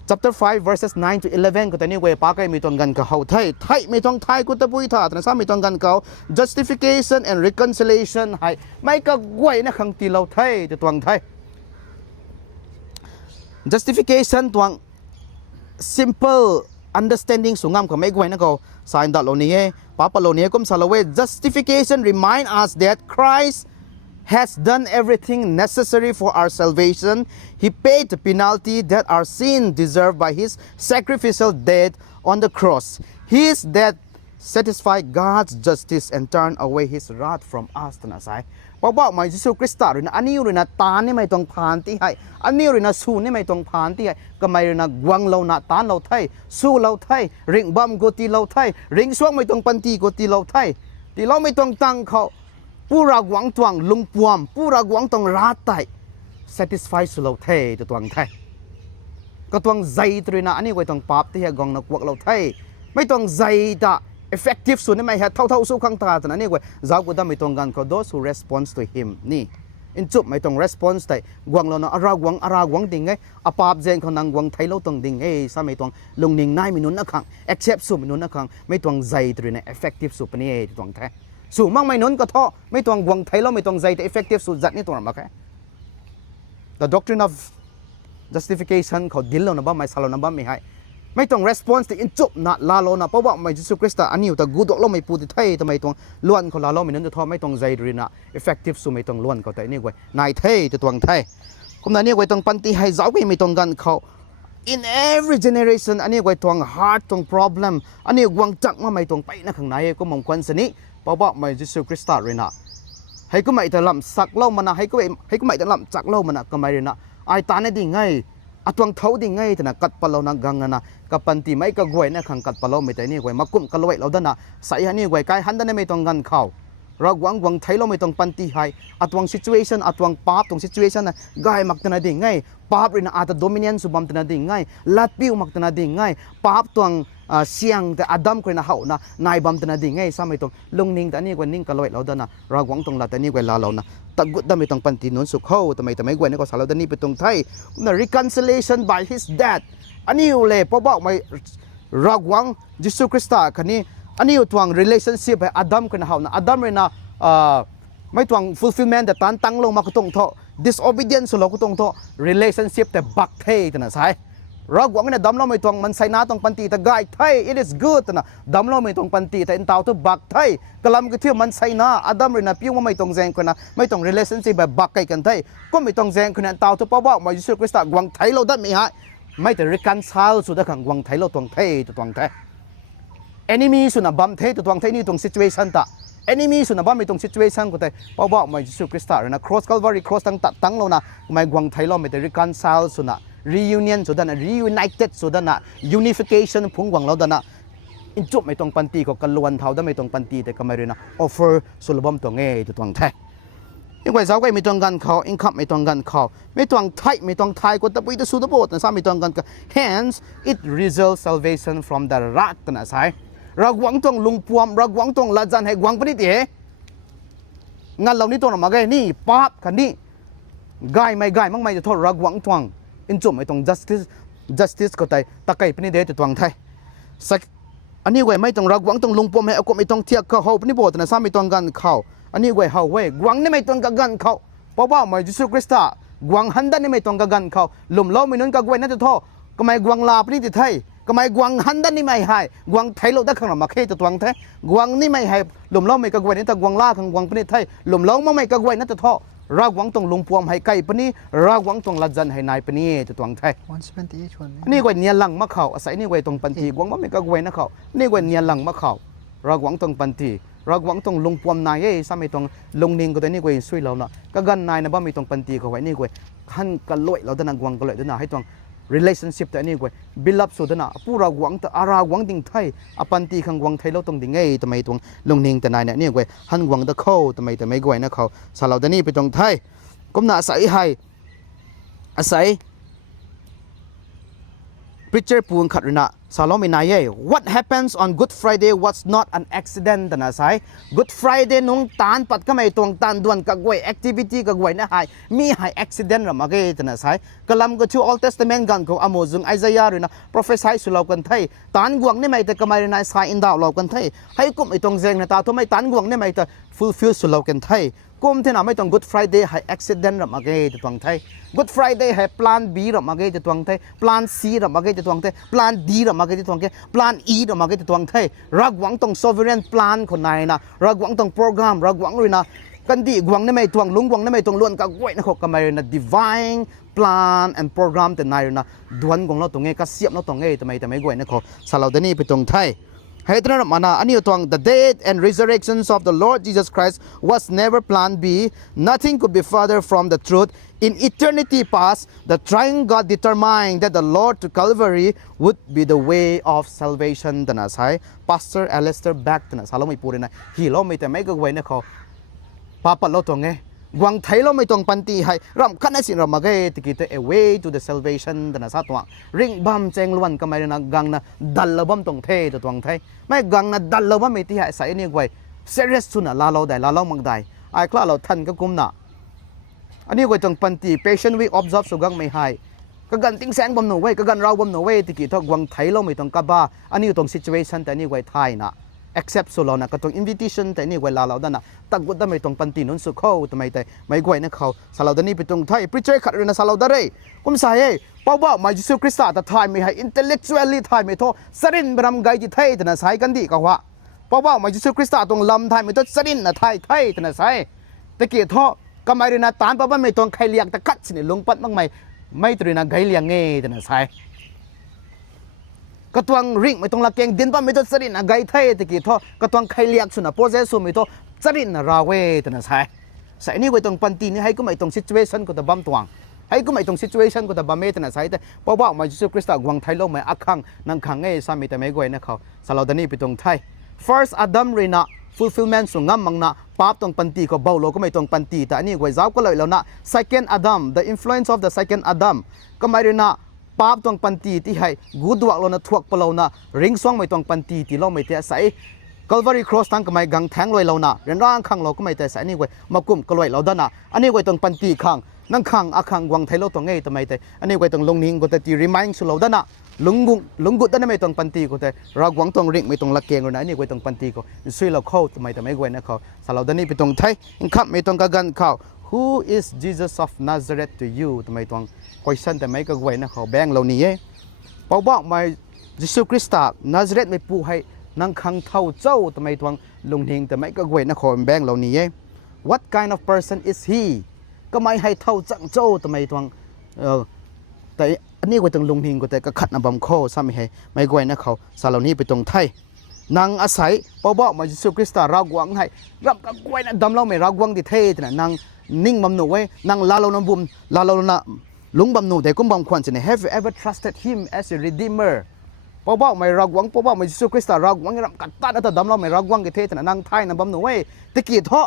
chapter 5 verses 9 to 11ก็แต่นี่เวปาก็ไม่ต้องกันกับเฮาไทยไม่ต้องไทยก็ตะปุยท่าแต่ซ้ำไม่ต้องกันกับ justification and reconciliation ให้ไม่ก็กวยนะขังตีเราไทยจะตวงไทย justification ตวง simple understanding สูงงามก็ไม่กวยนะเขาสายดัดโลนี้ปาปโลนี้ก็สารเว justification remind us that Christ has done everything necessary for our salvation. He paid the penalty that our sin deserved by his sacrificial death on the cross. His death satisfied God's justice and turned away his wrath from us นะสายบอกมายิสุคริสต์เลยนะอันนี้เลยนะตานี่ไม่ต้องผ่านที่ให้อันนี้เลยนะสู้นี่ไม่ต้องผ่านที่ให้ก็ไม่เลยนะกวางเรานะตานเราไทยสู้เราไทยริงบัมก็ตีเราไทยริงช่วงไม่ต้องปันตีก็ตีเราไทยที่เราไม่ต้องตั้งเขาผู้รักหวังตวงลุงปวมผู้รักหวังต้องรัดไต satisfy สุเราไทยตัวตวงไทยก็ตวงใจตรีนะอันนี้ไว้ต้องปราบที่ให้กองนักวักเราไทยไม่ต้องใจตา effective สุดนี่ไม่ให้เท่าสู้ข้างตาแต่นั่นนี่ไว้เจ้าก็ได้ไม่ต้องกันก็ those who respond to him นี่อินจุบไม่ต้อง response แต่กวางเราเนาะอาราหวังดิ่งไงอาปาบเจนเขานางกวางไทยเราต้องดิ่งเอ้ซะไม่ต้องลงนิ่งนายมินุนนักขัง accept สุมินุนนักขังไม่ต้องใจตรีนะ effective สุดปนี่ตัวตวงไทยสู่มั่งไม่นุนก็ท้อไม่ต้องกวางไทยเราไม่ต้องใจแต่ effective สุดจัดนี่ตัวนั้นมาแค่ the doctrine of justification เขาดิลเรานะบ้าไม่สาเรานะบ้าไม่ให้ไม่ต้อง response ที่อินจุบนะลาโลนะเพราะว่าไม่ยิสุคริสต์อันนี้แต่กูดอกเราไม่พูดที่ไทยทำไมต้องล้วนเขาลาโลไม่นุนจะท้อไม่ต้องใจตรีนะ effective สุดไม่ต้องล้วนเขาแต่นี่ไว้นายไทยจะตัวไทยคุณนั่นนี่ไว้ต้องปันตีให้เจ้าไม่ต้องกันเขาin every generation อันนี้ไว้ต้อง hard ต้อง problem อันนี้กวางจักมาไม่ต้องไปนะข้างในก็มองควันสนิเพราะว่าไม่ยิสุคริสต์เลยนะให้ก็ไม่แต่ลำสักเล่ามันนะให้ก็ไม่แต่ลำจักเล่ามันนะก็ไม่เลยนะไอ้ตาเนี่ยดีไงอัตวงเท้าดีไงแต่นะกัดปลานักกังนะกับปันตีไม่ก็กวยนะขังกัดปลาไม่แต่นี่กวยมากุ้มกันเลยเราด้านน่ะใส่อันนี้กวยกายหันด้านนี้ไม่ต้องกันเข้าเราหวังไทยเราไม่ต้องปันตีให้อัตวง situation อัตวงปาบตรง situation นะกายมักแต่นะดีไงปาบเลยนะอาจจะ dominance สุบัมแต่นะดีไงลัดปิ้วมักแต่นะดีไงปาบตวงเสียงแต่อดัมก็นะเฮานะนายบัมแต่นะดีไงซ้ำไม่ต้องลงนิ่งแต่นี่กวยนิ่งกันเลยเราด้านน่ะเราหวังตรงละแต่นี่กวยลาเรานะตะกุดได้ไม่ต้องปันตีนุนสุขเข้าแต่ไม่กวยนี่ก็สารเราด้านนี้ไปตรงไทยนะ reconciliation by his death อันนี้อยู่เลยเพราะบอกไม่รักหวังยิสุคริสต์คันนี้อันนี้อยู่ทวง relationship ให้อดัมก็นะเฮานะอดัมเลยนะไม่ทวง fulfillment แต่ตั้งลงมาก็ต้องเถาะ disobedience เราก็ต้องเถาะ relationship แต่บักเทแต่นะใช่รักหวังเนี่ยดำเราไม่ทวงมันใส่หน้าต้องปันตีแต่กายไทย it is good นะดำเราไม่ต้องปันตีแต่อินเตาตัวบักไทยกลัมก็เที่ยวมันใส่หน้าอดัมเลยนะพิ้งว่าไม่ต้องแซงคนนะไม่ต้อง relationship แบบบักไกกันไทยก็ไม่ต้องแซงคนนั้นเตาตัวเพราะว่ามายิสุคริสต์หวังไทยเราได้ไม่หายไม่แต่ reconcile สุดขังหวังไทยเราตวงไทยตัวตวงไทย enemy สุนับบัมเทตัวตวงไทยนี่ตรง situation ตาenemy สุนับบัมไม่ตรง situation ก็แต่เพราะว่ามายิสุคริสต์เลยนะ cross Calvary cross ตั้งเรานะไม่หวังไทยเราไม่แต่ reconcile สุนับreunion สุดนะ reunited สุดนะ unification พุ่งหวังเราดนะอินจุบไม่ต้องปันตีก็กันล้วนเท่าได้ไม่ต้องปันตีแต่ก็ไม่เลยนะ offer สุลบมตัวเงี้ยตัวไทยยังไงสาวก็ไม่ต้องกันเขาอินคับไม่ต้องกันเขาไม่ต้องไทยไม่ต้องไทยก็ตะปุยตะสุดตะโบดนะซ้ำไม่ต้องกัน hence it results salvation from the wrath นะใช่เราหวังตรงลุงปวมเราหวังตรงละจันให้หวังปนิดเอ๋งานเรานี่ตัวน่ะมาไงนี่ป๊าบกันนี่ง่ายมั่งไม่จะโทษเราหวังตรงอินจุ่มไม่ต้อง justice ก็ได้ตะไคร้ปนิเดชตัวไทยสักอันนี้เว้ยไม่ต้องรักหวังต้องลงปมให้เอาก็ไม่ต้องเทียบเขาปนิโบแต่นะซ้ำไม่ต้องกันเขาอันนี้เว้ยเฮาเว้ยหวังนี่ไม่ต้องกันเขาเพราะว่ามายิสุคริสต์หวังหันด้านนี่ไม่ต้องกันเขาหลุมล้อไม่นั้นก็เว้ยนั่นจะโทษก็ไม่หวังลาปนิไทยก็ไม่หวังหันด้านนี่ไม่ให้หวังไทยเราได้ข้างหลังมาแค่ตัวไทยหวังนี่ไม่ให้หลุมล้อไม่ก็เว้ยนั่นแต่หวังลาข้างหวังปนิไทยหลุมล้อไม่ก็เว้ยนั่นจะโทษรักหวังตรงลุงพวมให้ไก่ปนี้รักหวังตรงละจันให้นายปนี้จะตวงไทยนี่กว่าเนียหลังมะเขาอาศัยนี่กว่าตรงปันทีหวังว่าไม่ก็กวยนะเขานี่กว่าเนียหลังมะเขารักหวังตรงปันที รากวังตรงลงปวมนายซ้ำไม่ตรงลงนิ่งก็แต่นี่กวยช่วยเราเนาะก็กันนายนะบ่ไม่ตรงปันตีก็ไว้นี่กวยหันกันลอยเราตะนังวังก็เลยตะนาให้ตรง relationship แต่นี่กวย build up สุดนะผู้รากวังแต่อารากวังดิ่งไทยอปันตีขังวังไทยเราตรงดิ่งทำไมตรงลงนิ่งแต่นายเนี่ยนี่กวยหันวังตะเข้าทำไมกวยนะเขาสาวเราแต่นี่ไปตรงไทยก้มหน้าอาศัยให้อาศัย preacher ปูนขัดรนะสาวเราไม่นาย what happens on Good Friday was not an accident แต่นะสาย Good Friday นุ่งตานปัดก็ไม่ตรงตานด่วนกับกวย activity กับกวยนะหายมีหาย accident หรือมาเกแต่นะสายกลัมก็ชื่อ Old Testament กันของอโมซุงไอซายาหรือนะ prophesy สุเรากันไทยตานกวงนี่ไม่แต่ก็ไม่ได้นายสายอินดาวเรากันไทยให้กุมไอตรงเซงนะตาทำไมตานกวงนี่ไม่แต่ fulfill สุเรากันไทยกุมที่น่ะไม่ต้อง Good Friday ให้ accident หรือมาเกแต่ตรงไทย Good Friday ให้ plan B หรือมาเกแต่ตรงไทย plan C หรือมาเกแต่ตรงไทย plan D หรือมาเกแต่ตรงไทย plan E หรือมาเกแต่ตรงไทยรักหวังตรง sovereign plan คนไหนนะรักหวังตรง program รักหวังเลยนะกันดีหวังนี่ไม่ตรงลุงหวังนี่ไม่ตรงล้วนกับกวยนะเขาก็ไม่นะ divine plan and program แต่ไหนนะดวนของเราตรงไงก็เสียบเราตรงไงแต่ไม่กวยนะเขาสาวเราเดี๋ยวนี้ไปตรงไทยให้ตระหนักมานะอันนี้ตรง the death and resurrections of the Lord Jesus Christ was never plan B nothing could be further from the truth in eternity past the triune God determined that the Lord to Calvary would be the way of salvation แต่นะใช่ Pastor Alistair Beck แต่นะสาวเราไม่พูดเลยนะฮีเราไม่แต่ไม่ก็กวยนะเขาปาปัดเราตรงไงหวังไทยเราไม่ตรงปันตีให้รำคันให้สิ่งเรามาเกตกิเต a way to the salvation แต่นะสัตว์ว่าริงบัมเจงล้วนก็ไม่ได้นะกังนะดัลเราบัมตรงเทตัวตรงไทยไม่กังนะดัลเราบัมไม่ที่ให้ใส่เนี่ยไว้ serious สุนะลาเราได้ลาเรามังได้ไอ้คลาเราทันก็กุมนะอันนี้ไว้ตรงปันตี patient we observe สุกังไม่ให้ก็กันติ้งแสงบัมหนูไว้ก็กันเราบัมหนูไว้ตกิทหวังไทยเราไม่ตรงกับบ้าอันนี้ตรง situation แต่นี่ไว้ไทยนะaccept สุเรานะก็ตรง invitation แต่นี่เวลาเราด้านน่ะตักกุดได้ไม่ตรงปันตีนุนสุเข้าทำไมแต่ไม่กวยนะเขาสลาวด้านนี้ไปตรงไทย preacher ขัดเรื่องสลาวด้านเลยกุมสายเป้าบ่าวมายิสุคริสต์แต่ไทยไม่ให้ intellectually ไทยไม่โทสรินบรำไกจิไทยแต่น่ะสายกันดีกว่าเป้าบ่าวมายิสุคริสต์ตรงลำไทยไม่โทสรินน่ะไทยแต่น่ะสายตะเกียบท่อก็ไม่ได้นะตานเป้าบ่าวไม่ตรงใครเลี้ยงตะกัดสิเนี่ยลงปัดมั่งไม่ตรีนะไกเลี้ยงเงี้ยแต่น่ะสายก็ตัวงริงไม่ต้องละเกงดินป้าไม่ต้องสรินนะไกไทยตะกี้ท่อก็ตัวงใครเลียกสุนะโปรเซสสุไม่ต้องสรินนะราเวแต่นะใช่ใส่นี่ไว้ตรงปันตีนี่ให้ก็ไม่ตรง situation ก็ตะบัมตัวงให้ก็ไม่ตรง situation ก็ตะบัมเมแต่นะใช่แต่เพราะว่ามายิสุคริสต์กวางไทยโลกไม่อักขังนังขังเอ้สามีแต่ไม่กวยนะเขาสลาวดานี่ไปตรงไทย first Adam เรนะ fulfillment สุงามมังนะป๊าบตรงปันตีก็เบาโลก็ไม่ตรงปันตีแต่อันนี้ไว้เจ้าก็เลยแล้วนะ second Adam the influence of the second Adam ก็ไม่ได้นะปาบตรงปันตีที่ให้กูดวกเรานะทวกเปล่านะริงสวงไม่ตรงปันตีที่เราไม่เตะใส่ Calvary Cross ทั้งก็ไม่กังแทงลอยเรานะเรียนร่างข้างเราก็ไม่เตะใส่นี่เว้ยมากุมก็ลอยเราด้านน่ะอันนี้เว้ยตรงปันตีข้างนั่งข้างอาข้างวังไทยเราตรงไงทำไมเตะอันนี้เว้ยตรงลงนิ่งก็แต่ที่ remind สุเราด้านน่ะลุงกุดด้านไม่ตรงปันตีก็แต่เราหวังตรงริงไม่ตรงละเกงเลยนะอันนี้เว้ยตรงปันตีก็ช่วยเราเข้าทำไมแต่ไม่เว้ยนะเขาสเราด้านนี้ไปตรงไทยอินคับไม่ตรงกันเขา Who is Jesus of Nazareth to you ทำไมตรง question แต่ไม่ก็เว้ยนะเขาแบ่งเรานี่เป้าบอกมายิสุคริสต์นาซาเรตไม่ปูให้นังขังเท่าเจ้าทำไมตวงลุงหิงแต่ไม่ก็เว้ยนะเขาแบ่งเรานี่ What kind of person is he ก็ไม่ให้เท่าจังเจ้าทำไมตวงแต่อันนี้ก็ต้องลุงหิงก็แต่ก็ขัดนะบัมโคซ้ำไม่เว้ยนะเขาสารเหล่านี้ไปตรงไทยนางอาศัยเป้าบอกมายิสุคริสต์รากวังให้รับกับเว้ยนะดำเราไม่รากวังที่เท่นะนางนิ่งบัมหนูไว้นางลาเรานบุมลาเรานะลุงบัมหนูแต่ก็บัมควันจะเนี่ย Have you ever trusted him as a redeemer ป้าบอกไม่รักวังป้าบอกไม่ยิสุคริสต์รักวังรับกัดตัดแต่ดำเราไม่รักวังกี่เทศนะนางไทยนะบัมหนูไว้ตะกี้ท่อ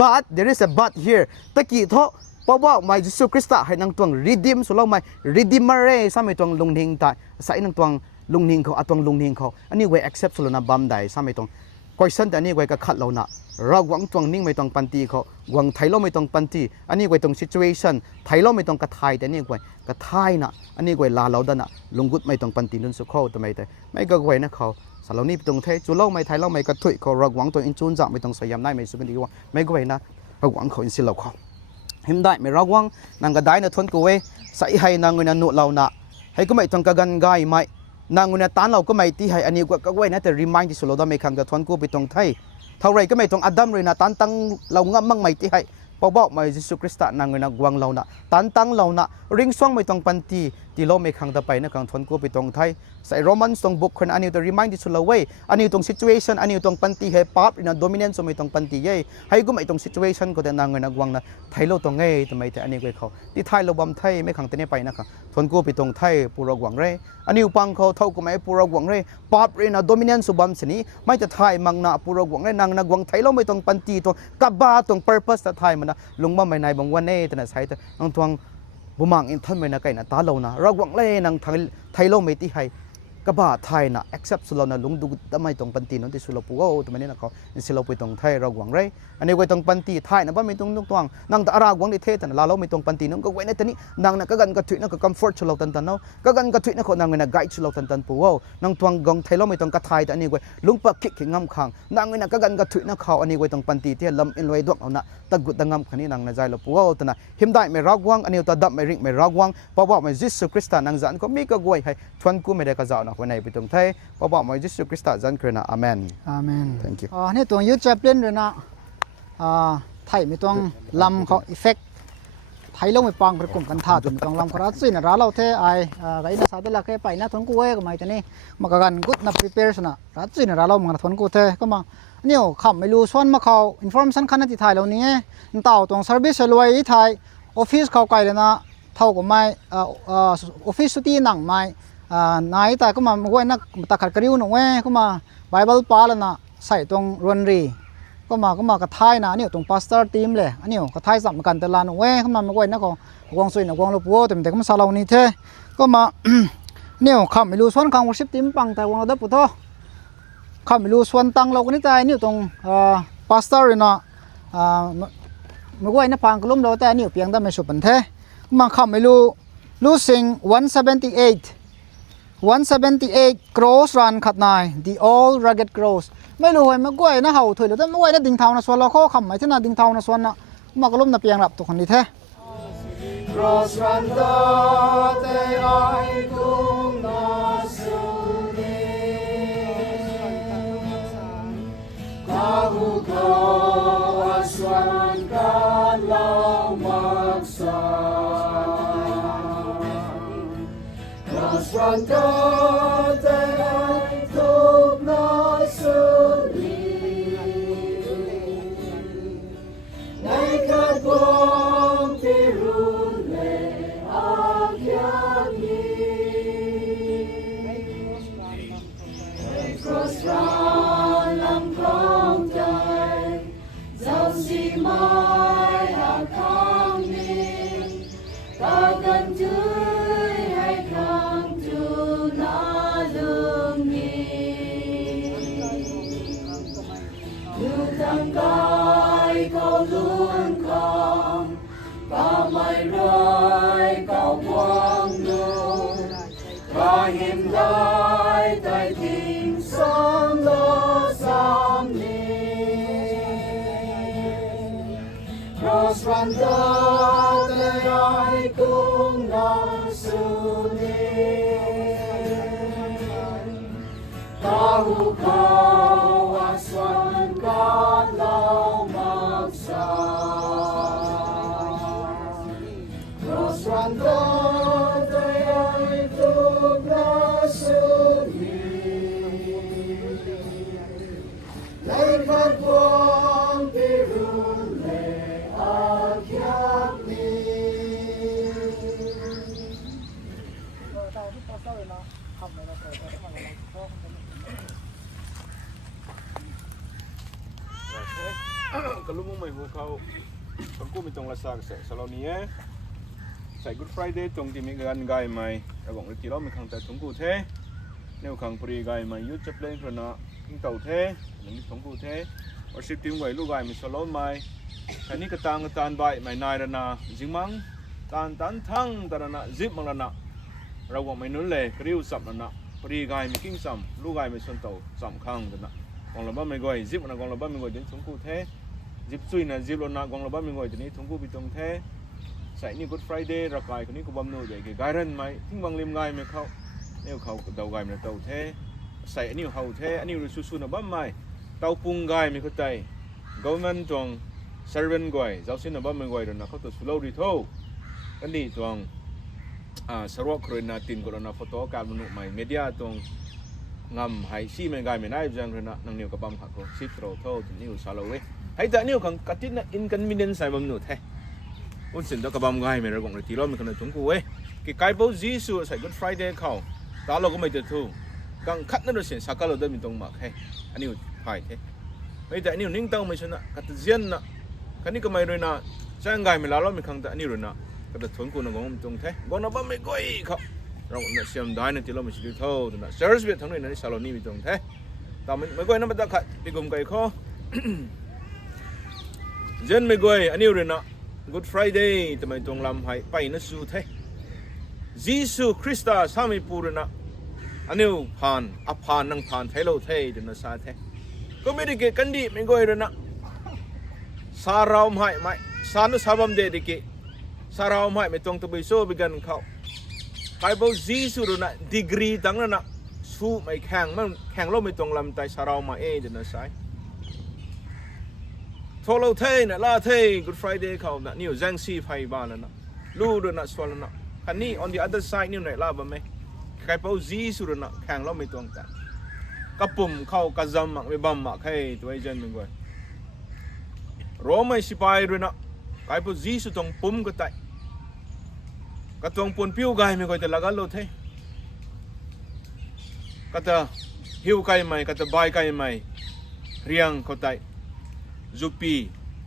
but there is a but here ตะกี้ท่อป้าบอกไม่ยิสุคริสต์ให้นางตวง redeem สุดแล้วไม่ redeemer สามีตวงลุงหิงตายใส่นางตวงลุงหิงเขาตวงลุงหิงเขาอันนี้ไว้ accept สุดแล้วนะบัมได้สามีตวง question แต่อันนี้ไว้ก็ขัดเรานะเราหวังตวงนิ่งไม่ต้องปันตีเขาหวังไทยเราไม่ต้องปันตีอันนี้ไว้ตรง situation ไทยเราไม่ต้องกระทายแต่นี่ไว้กระทายนะอันนี้ไว้ลาเราดันนะลุงกุดไม่ต้องปันตีนุนสุขเขาทำไมแต่ไม่ก็ไว้นะเขาสารเรานี่ตรงเทจุเราไม่ไทยเราไม่กระถุยเขาเราหวังตัวอินจูนจับไม่ต้องสยามได้ไม่สุกันดีว่าไม่ก็ไว้นะเราหวังเขาอินสิเราเขาเห็นได้ไม่เราหวังนางก็ได้นะทนกูเว้ใส่ให้นางเงินนุเรานะให้ก็ไม่ต้องกระกันง่ายไม่นางเงินตานเราก็ไม่ตีให้อันนี้ก็ไว้นะแต่ remind ที่สุดเราได้ไม่คันกับทนกูไปตรงไทยเท่าไรก็ไม่ต้องอดัมเลยนะตันตั้งเรางับมั่งไม่ที่ให้พอบอกมายิสุคริสต์นางเงินกวางเรานะตันตั้งเรานะริงซ่องไม่ต้องปันตี ti lo me khang da pai na kang thon ko pi tong thai sai Roman song book khon ani to remind it sula way ani tong situation ani tong panti he pap in dominance so mai tong panti ye hai gum ai tong situation ko da nang na gwang na thai lo tong nge to mai te ani ko khau ti thai lo bam thai me khang te ne pai na kang thon ko pi tong thai pura gwang re ani upang kho thau ko mai pura gwang re pap re na dominance so bam sini mai te thai mang na pura gwang re nang na gwang thai lo mai tong panti to ka ba tong purpose ta thai mana lungma mai nai bang wan ne te na sai ta nang tuang bumang in than mai na kai na ta lo na ra gwang le nang thai lo mai ti haiกบะไทยนะ accept สุลนะลุงดูทำไมตรงปันตีนั่นที่สุลปูโอ้ทำไมเนี่ยนะเขาสิเราไปตรงไทยเราหวังไรอันนี้ไว้ตรงปันตีไทยนะบ้านไม่ตรงตวงนั่งแต่อาราหวังในเทศนะเราไม่ตรงปันตีนั่งก็ไว้ในตอนนี้นั่งนะก็กันกระถุยนั่งก็ comfort สุลตันตันเนาะก็กันกระถุยนั่งคนนั่งนะ guide สุลตันตันปูโอ้นั่งตวงกองไทยเราไม่ตรงกระไทยแต่อันนี้ไว้ลุงปักคิกงำขังนั่งนะก็กันกระถุยนั่งเขาอันนี้ไว้ตรงปันตีที่ลำอินไว้ดวงเอานะตะกุดตะงำขันนี้นั่งนะใจเราปูโอ้แต่นะหิมได้ไม่รักหวังอันนี้ตะดับไม่ริงไม่รักหวังเพราะว่าไม่ยิสุคริสต์นั่งจันก็มีก็ไว้ให้ชวนกูไม่ได้กระเจ้านะวันไหนไปตรงไทยเพราะว่าไม่ยิสุคริสต์จันคือนะอาเมน อาเมน Thank you นี่ตัวยูจับเล่นเลยนะไทยมีตัวลำเขาเอฟเฟกต์ไทยลงไปปังประกลุ่มกันท่าตัวมีตัวลำเขารัดสินะร้านเราเทไอไอ้น่าสาธุละแค่ไปนะทนกูเอ้ก็ไม่แต่นี่มากันกุดนับ prepare นะรัดสินะร้านเรามันทนกูเทก็มาเนี่ยคำไม่รู้ส่วนมาเขา information ขั้นที่ไทยเรานี้เต่าตรง service รวยไทย office เขาไกลเลยนะเท่ากับไม่office สุดที่หนังไม่นายแต่ก็มาเว้ยนักตะขัดกระดิ่งหนุ่มเว้ยก็มา Bible ปาแล้วนะใส่ตรงรวนรีก็มากระทายนะนี่ตรง pastor team เลยอันนี้กระทายสัมกันแต่ละหนุ่มเว้ยก็มาเว้ยนักของกองสุยนักกองลูกวัวแต่ก็มาซาลานี่เท่ก็มาเนี่ยข้าไม่รู้ส่วนกอง worship team ปังแต่วงเราได้ปุ๊บท้อข้าไม่รู้ส่วนตังเราคนนี้ใจนี่ตรงpastor เลยนะมาเว้ยนักพังกลุ่มเราแต่นี่เพียงแต่ไม่สุดปันเท่มาข้าไม่รู้ losing 178 cross run ขัดนาย the all rugged cross ไม่รู้ไอ้มากล้วยนะเห่าถอยแล้วแต่ไม่ไหวนะดิ่งเท้านะส่วนเราข้อคำหมายถึงนะดิ่งเท้านะส่วนนะมากระลุ่มนะเปียงหลับตัวคนนี้แท้ cross run ต่อแต่ไอ้กุมนาสุนีกาหูโกอาสวนกันเล่ามักษาCross run God that I could not Naked born Pirule Agyagi Cross run Lam Kong Dai Zao Si Mai Akang Ning Kagan Tui Hai Kang Tu Na Lung Ni Lu Tang Gai Kau Lung Kong Ba Mai Roi Kau Quang Nung Ba Him Lai Tai Ting Som Lo Sam Ni Cross run da te ai kung na su ni Ta hu kau a swan ka lau mak sa Cross run da te ai kung na su ni Lai khat buông pi run le akyat ni กลุ่มไม่หัวเขาคนกู้มีตรงละสากเสสเรานี้ใส่ Good Friday ตรงที่มีการกายใหม่ระบบที่เราไม่ขังแต่สงกูเทแนวขังปรีกายใหม่ยุดจับเล่นขณะทิ้งเต่าเทอย่างนี้สงกูเทวันสิบทีมไหวลูกกายมีสโลใหม่แค่นี้ก็ต่างกันตานใบใหม่นายระนาจิงมังตานทั้งตระนาจิบมังระนาเราว่าไม่นุ่นเลยกริ้วสับระนาปรีกายมีกิ้งซ้ำลูกกายมีส่วนเต่าซ้ำข้างระนากองระบ้าไม่ก่อยจิบระนากองระบ้าไม่ก่อยจนสงกูเทจิบซุยนะจิบระนากองระบ้าไม่ก่อยจนนี้สงกูไปตรงเทใส่นี่ Good Friday รักกายคนนี้ก็บำหนุใหญ่เกี่ยกายรันไหมทิ้งบางเลียมกายไม่เข้าเนี่ยเขาเต่ากายมันเต่าเทใส่อันนี้เขาเทอันนี้รู้สุดๆนะบ้าไม่เต่าปุงกายไม่เข้าใจ government จง servant กายเจ้าสินะบ้าไม่กายระนาเขาตัวสุเหร่าดีเท่ากันดีจง sarok krena tin corona photo kan menu mai media tong ngam hai si me gai me nai jang rena nang niu ka bam kha ko sitro tho niu salowe hai ta niu khang katin na inconvenience sai bam nu the un sin da ka bam gai me ra gong ti lo me kan tung ku we ki kai bo jisu sai good friday khau ta lo ko mai te thu kang khat na do sin sakalo da min tong ma khai aniu phai the hai ta niu ning tang mai chana ka ta jian na kani ka mai roi na sang gai me la lo me khang ta niu rena ka ta thon ku na gong tong the gong na ba me goi khauเราเนี่ยเสียมได้เนี่ยที่เราไม่ชิดเท่านะเซอร์สเวททั้งนี้นะซาโลนี่มีตรงแท้แต่ไม่ก่อยน้ำมันตะขัดที่กลุ่มไก่ข้อเจนไม่ก่อยอันนี้เรื่องนะ Good Friday แต่ไม่ตรงลำให้ไปนั่นสู้แท้ยิสุคริสต์สามีปูรนะอันนี้ผ่านผ่านนั่งผ่านไทยเราแท้เดินซาแท้ก็ไม่ได้เกิดกันดีไม่ก่อยเรื่องนะสาเราไม่สานุสาบัมเดดิเกสาเราไม่ตรงตัวไปโซ่ไปกันเขาไกบจีสุรนะดีกรีตั้งนั้นนะสู้ไม่แข่งมันแข่งเราไม่ตรงลำไตสาราวมาเดินนะสายโทรเราเทนะลาเท Good Friday เขานะนิวแจงซีไฟบ้านแล้วนะลู่เดินนะสวนแล้วนะคันนี้ on the other side นิวไหนลาบ้างไหมไกบจีสุรนะแข่งเราไม่ตรงแต่กระปุ่มเข้ากระจำมักไม่บัมมักให้ตัวไอ้เจนมึงก่อนรอไม่สิไปด้วยนะไกบจีสุตรงปุ่มก็ไตกระตงปนปิ้วไก่ไม่ค่อยจะละกันโลดเท่กระตะหิวไก่ใหม่กระตะใบไก่ใหม่เรียงเขาไตจุปี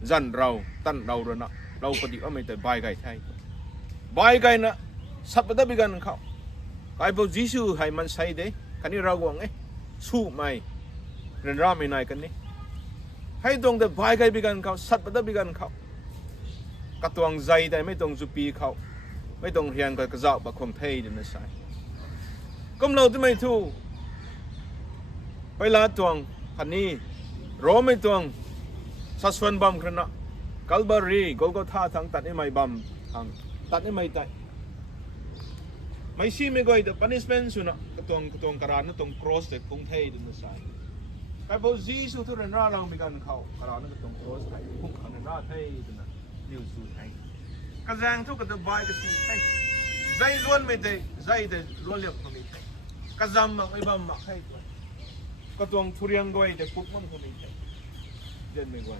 จันเราตั้นเราเรนะเราปฏิว่าไม่แต่ใบไก่ไทยใบไก่นะสับปะตะบิกันเขาไก่พวกยิสุให้มันใส่เด้คันนี้เราหวังสู้ไม่เรียนร่าไม่นายกันนี่ให้ตรงแต่ใบไก่บิกันเขาสับปะตะบิกันเขากระตวงใจแต่ไม่ตรงจุปีเขาไม่ต้องเรียนกับกระเจ้าบักคงเทยเดินสายก้มเราที่ไม่ถูกไปลาตวงคันนี้รอไม่ตวงสัสวนบัมคณะกัลบารีกอลกอธาทางตัดให้ไม่บัมทางตัดให้ไม่ได้ไม่ชี้ไม่ก่อยแต่ punishment สุนะกระตวงกระดานนั่นตรง cross แต่คงเทยเดินสายไปพอจีสุทุเรนราเรามีการเข้ากระดานนั่นตรง cross ไทยพุ่งขันราเทยเดินนิวสูไทยกระแซงทุกกระตะใบกระสีให้ใจล้วนไม่ได้ใจแต่ล้วนเลี้ยงก็ไม่ได้กระจำมักไม่บัมมักให้กระตวงทุเรียนก้อยแต่ปุ๊บมันก็ไม่ได้เดินไม่ไหว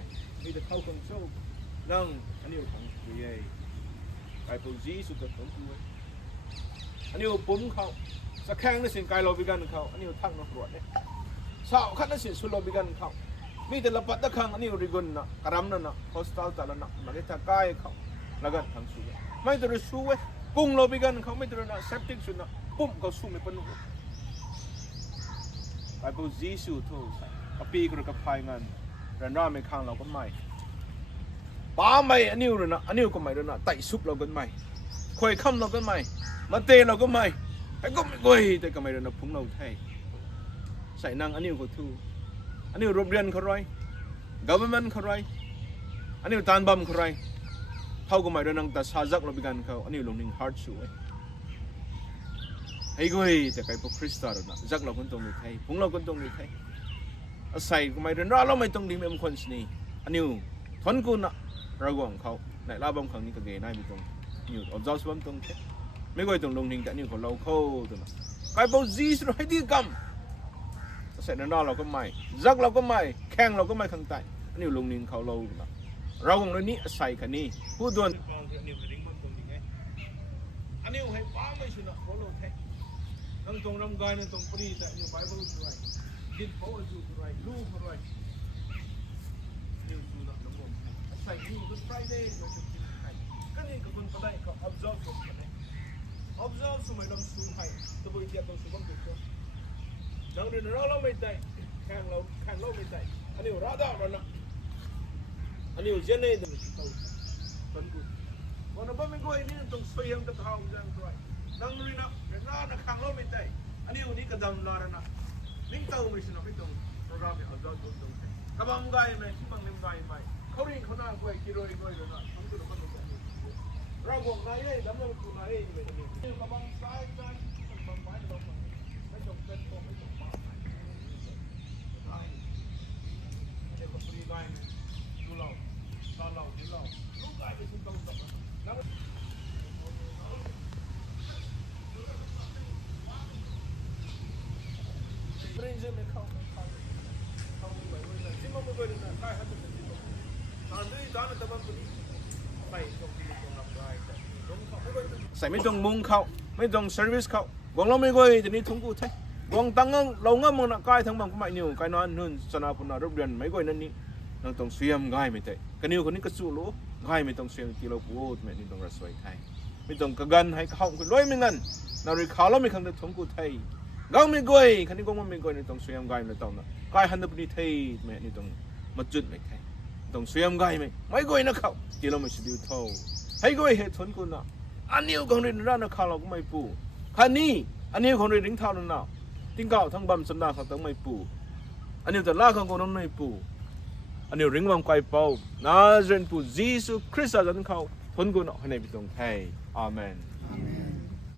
มีแต่เข้าคนโซ่นั่งอันนี้ทางคุยไอ้ปุ๊บจีสุดแต่ผมคุยอันนี้ปุ๊บเขาสักแข้งนั่นสิ่งกายเราบิกันเขาอันนี้ทั้งนักรวจเนี่ยสาวขั้นนั่นสิ่งสุดเราบิกันเขามีแต่ละปัตตะคังอันนี้ริกนนะกระรำนั่นนะโฮสตัลแต่ละนะมันก็จะใกล้เขาแล้วกันทั้งสู้ไม่ต้องสู้เว้ยปุ่งเราไปกันเขาไม่ต้องนะเซปติกสุดนะปุ่มเขาสู้ไม่เป็นหนุไอ้พวกจีสูทูใส่กับปีกระกับพายงานเรนร่าไม่ข้างเราก็ไม่ป้าไม่อันนี้เลยนะอันนี้ก็ไม่เลยนะไต่ซุปเราก็ไม่คอยค่ำเราก็ไม่มาเตะเราก็ไม่ไอ้ก็ไม่ก้อยแต่ก็ไม่เลยนะพุ่งเราไทยใส่นางอันนี้ก็ทูอันนี้รบเรียนเขาไร government เขาไรอันนี้ตานบัมเขาไรเขาก็ไม่ได้นั่งแต่ซาจักเราไปกันเขาอันนี้ลงนิ่ง hard ช่วยไอ้ก้อยแต่ใครพวกคริสต์เรานะจักเราคนตรงนี้ไทยพุ่งเราคนตรงนี้ไทยอาศัยก็ไม่ได้เราไม่ต้องดิ้งเป็นคนสนีอันนี้ทนกูนะเราหวังเขาในลาบัมครั้งนี้ก็เกยน่ามีตรงอยู่ observe บัมตรงไม่ก้อยตรงลงนิ่งแต่นี่ของเราเข้าตัวนะใครพวกจีสเราให้ดีกรรมอาศัยนั้นเราก็ไม่จักเราก็ไม่แข่งเราก็ไม่ข้างใต้อันนี้ลงนิ่งเขาเรานะเราของเรานี้อาศัยกันนี่ผู้ด่วนอันนี้ให้ป้าไม่ชนะเขาเราแท้นั่งตรงรำกายนั่งตรงปรีแต่นี่ไบเบิลอะไรดินเขาอะไรลูกอะไรนี่ดูนะน้องผมอาศัยนี่ก็ไฟเดย์ก็จะกินไข่ก็นี่ก็คนก็ได้เขา observe ก็ได้ observe สมัยเราสูงไข่ตัวบริเวณตรงสูงก็ถูกต้องดังนั้นเราไม่ได้แข่งเราไม่ได้อันนี้เราได้เรานะอันนี้เจเนตเป็นกูวันนั้นไม่ก็ไอ้นี่ต้องสวยงามกับเขาจังไรดังนั้นนะเรื่องนั้นขังเราไม่ได้อันนี้วันนี้ก็ดำลานะลิงเต้าไม่ใช่นะไม่ต้องโปรแกรมเอาจอดตรงๆกับบังไก่ไหมที่บังเล่มไก่ไหมเขาเรียกเขาหน้ากูไอ้กิโลอีกเลยนะทำตัวมันต้องเราบอกนายเอ้ดำเราคุณนายเอ้ไม่ต้องกับบังซ้ายบังไม้บังไม่ต้องเป็นตัวไม่ต้องมาเด็กคนนี้ไก่ดูเราตอนเราที่เราลูกไก่เป็นคนตรงๆแล้ว จะไม่เข้าไม่ไหวเลยที่มันไม่ไหวเลยนะใครหันไปเป็นที่มันตอนนี้ตอนนั้นตะวันตกไม่ต้องที่ต้องรับได้แต่ต้องเข้าไม่ไหวใส่ไม่ต้องมุงเข้าไม่ต้องเซอร์วิสเข้าวงเราไม่ไหวจะนี่ทุ่งกูไทยวงตั้งเราเงามันกายทั้งบางก็ไม่นิ่วกายนอนนู่นสนาปุนารูปเรียนไม่ไหวนั่นนี่เราต้องเสียมง่ายไม่ได้กันนิ่วคนนี้ก็สู้รู้ง่ายไม่ต้องเสียมที่เราพูดไม่นี่ต้องรัสวยไทยไม่ต้องกระกันให้เข้าคนรวยไม่งั้นนาฬิกาเราไม่คันจะทุ่งกูไทยก้าวไม่กวยคันนี้ก็ไม่กวยนี่ต้องเสียมง่ายไม่ต้องนะกายหันไปที่ไทยไม่นี่ต้องมาจุดไม่ไทยต้องเสียมง่ายไม่กวยนะเขาที่เราไม่สิดูเท่าให้กวยเหตุผลกูนะอันนี้ของเรื่องร้านนักข่าวเราก็ไม่ปูคันนี้อันนี้ของเรื่องเท่านั้นนะทิ้งเก่าทั้งบำสันดาเขาต้องไม่ปูอันนี้แต่ละของคนนั้นไม่ปูอันนี้ริงวังไกเป้านาเรนปูเยซูคริสต์อาจารย์เขาผลกูนะให้ในพิธีไทยอาเมน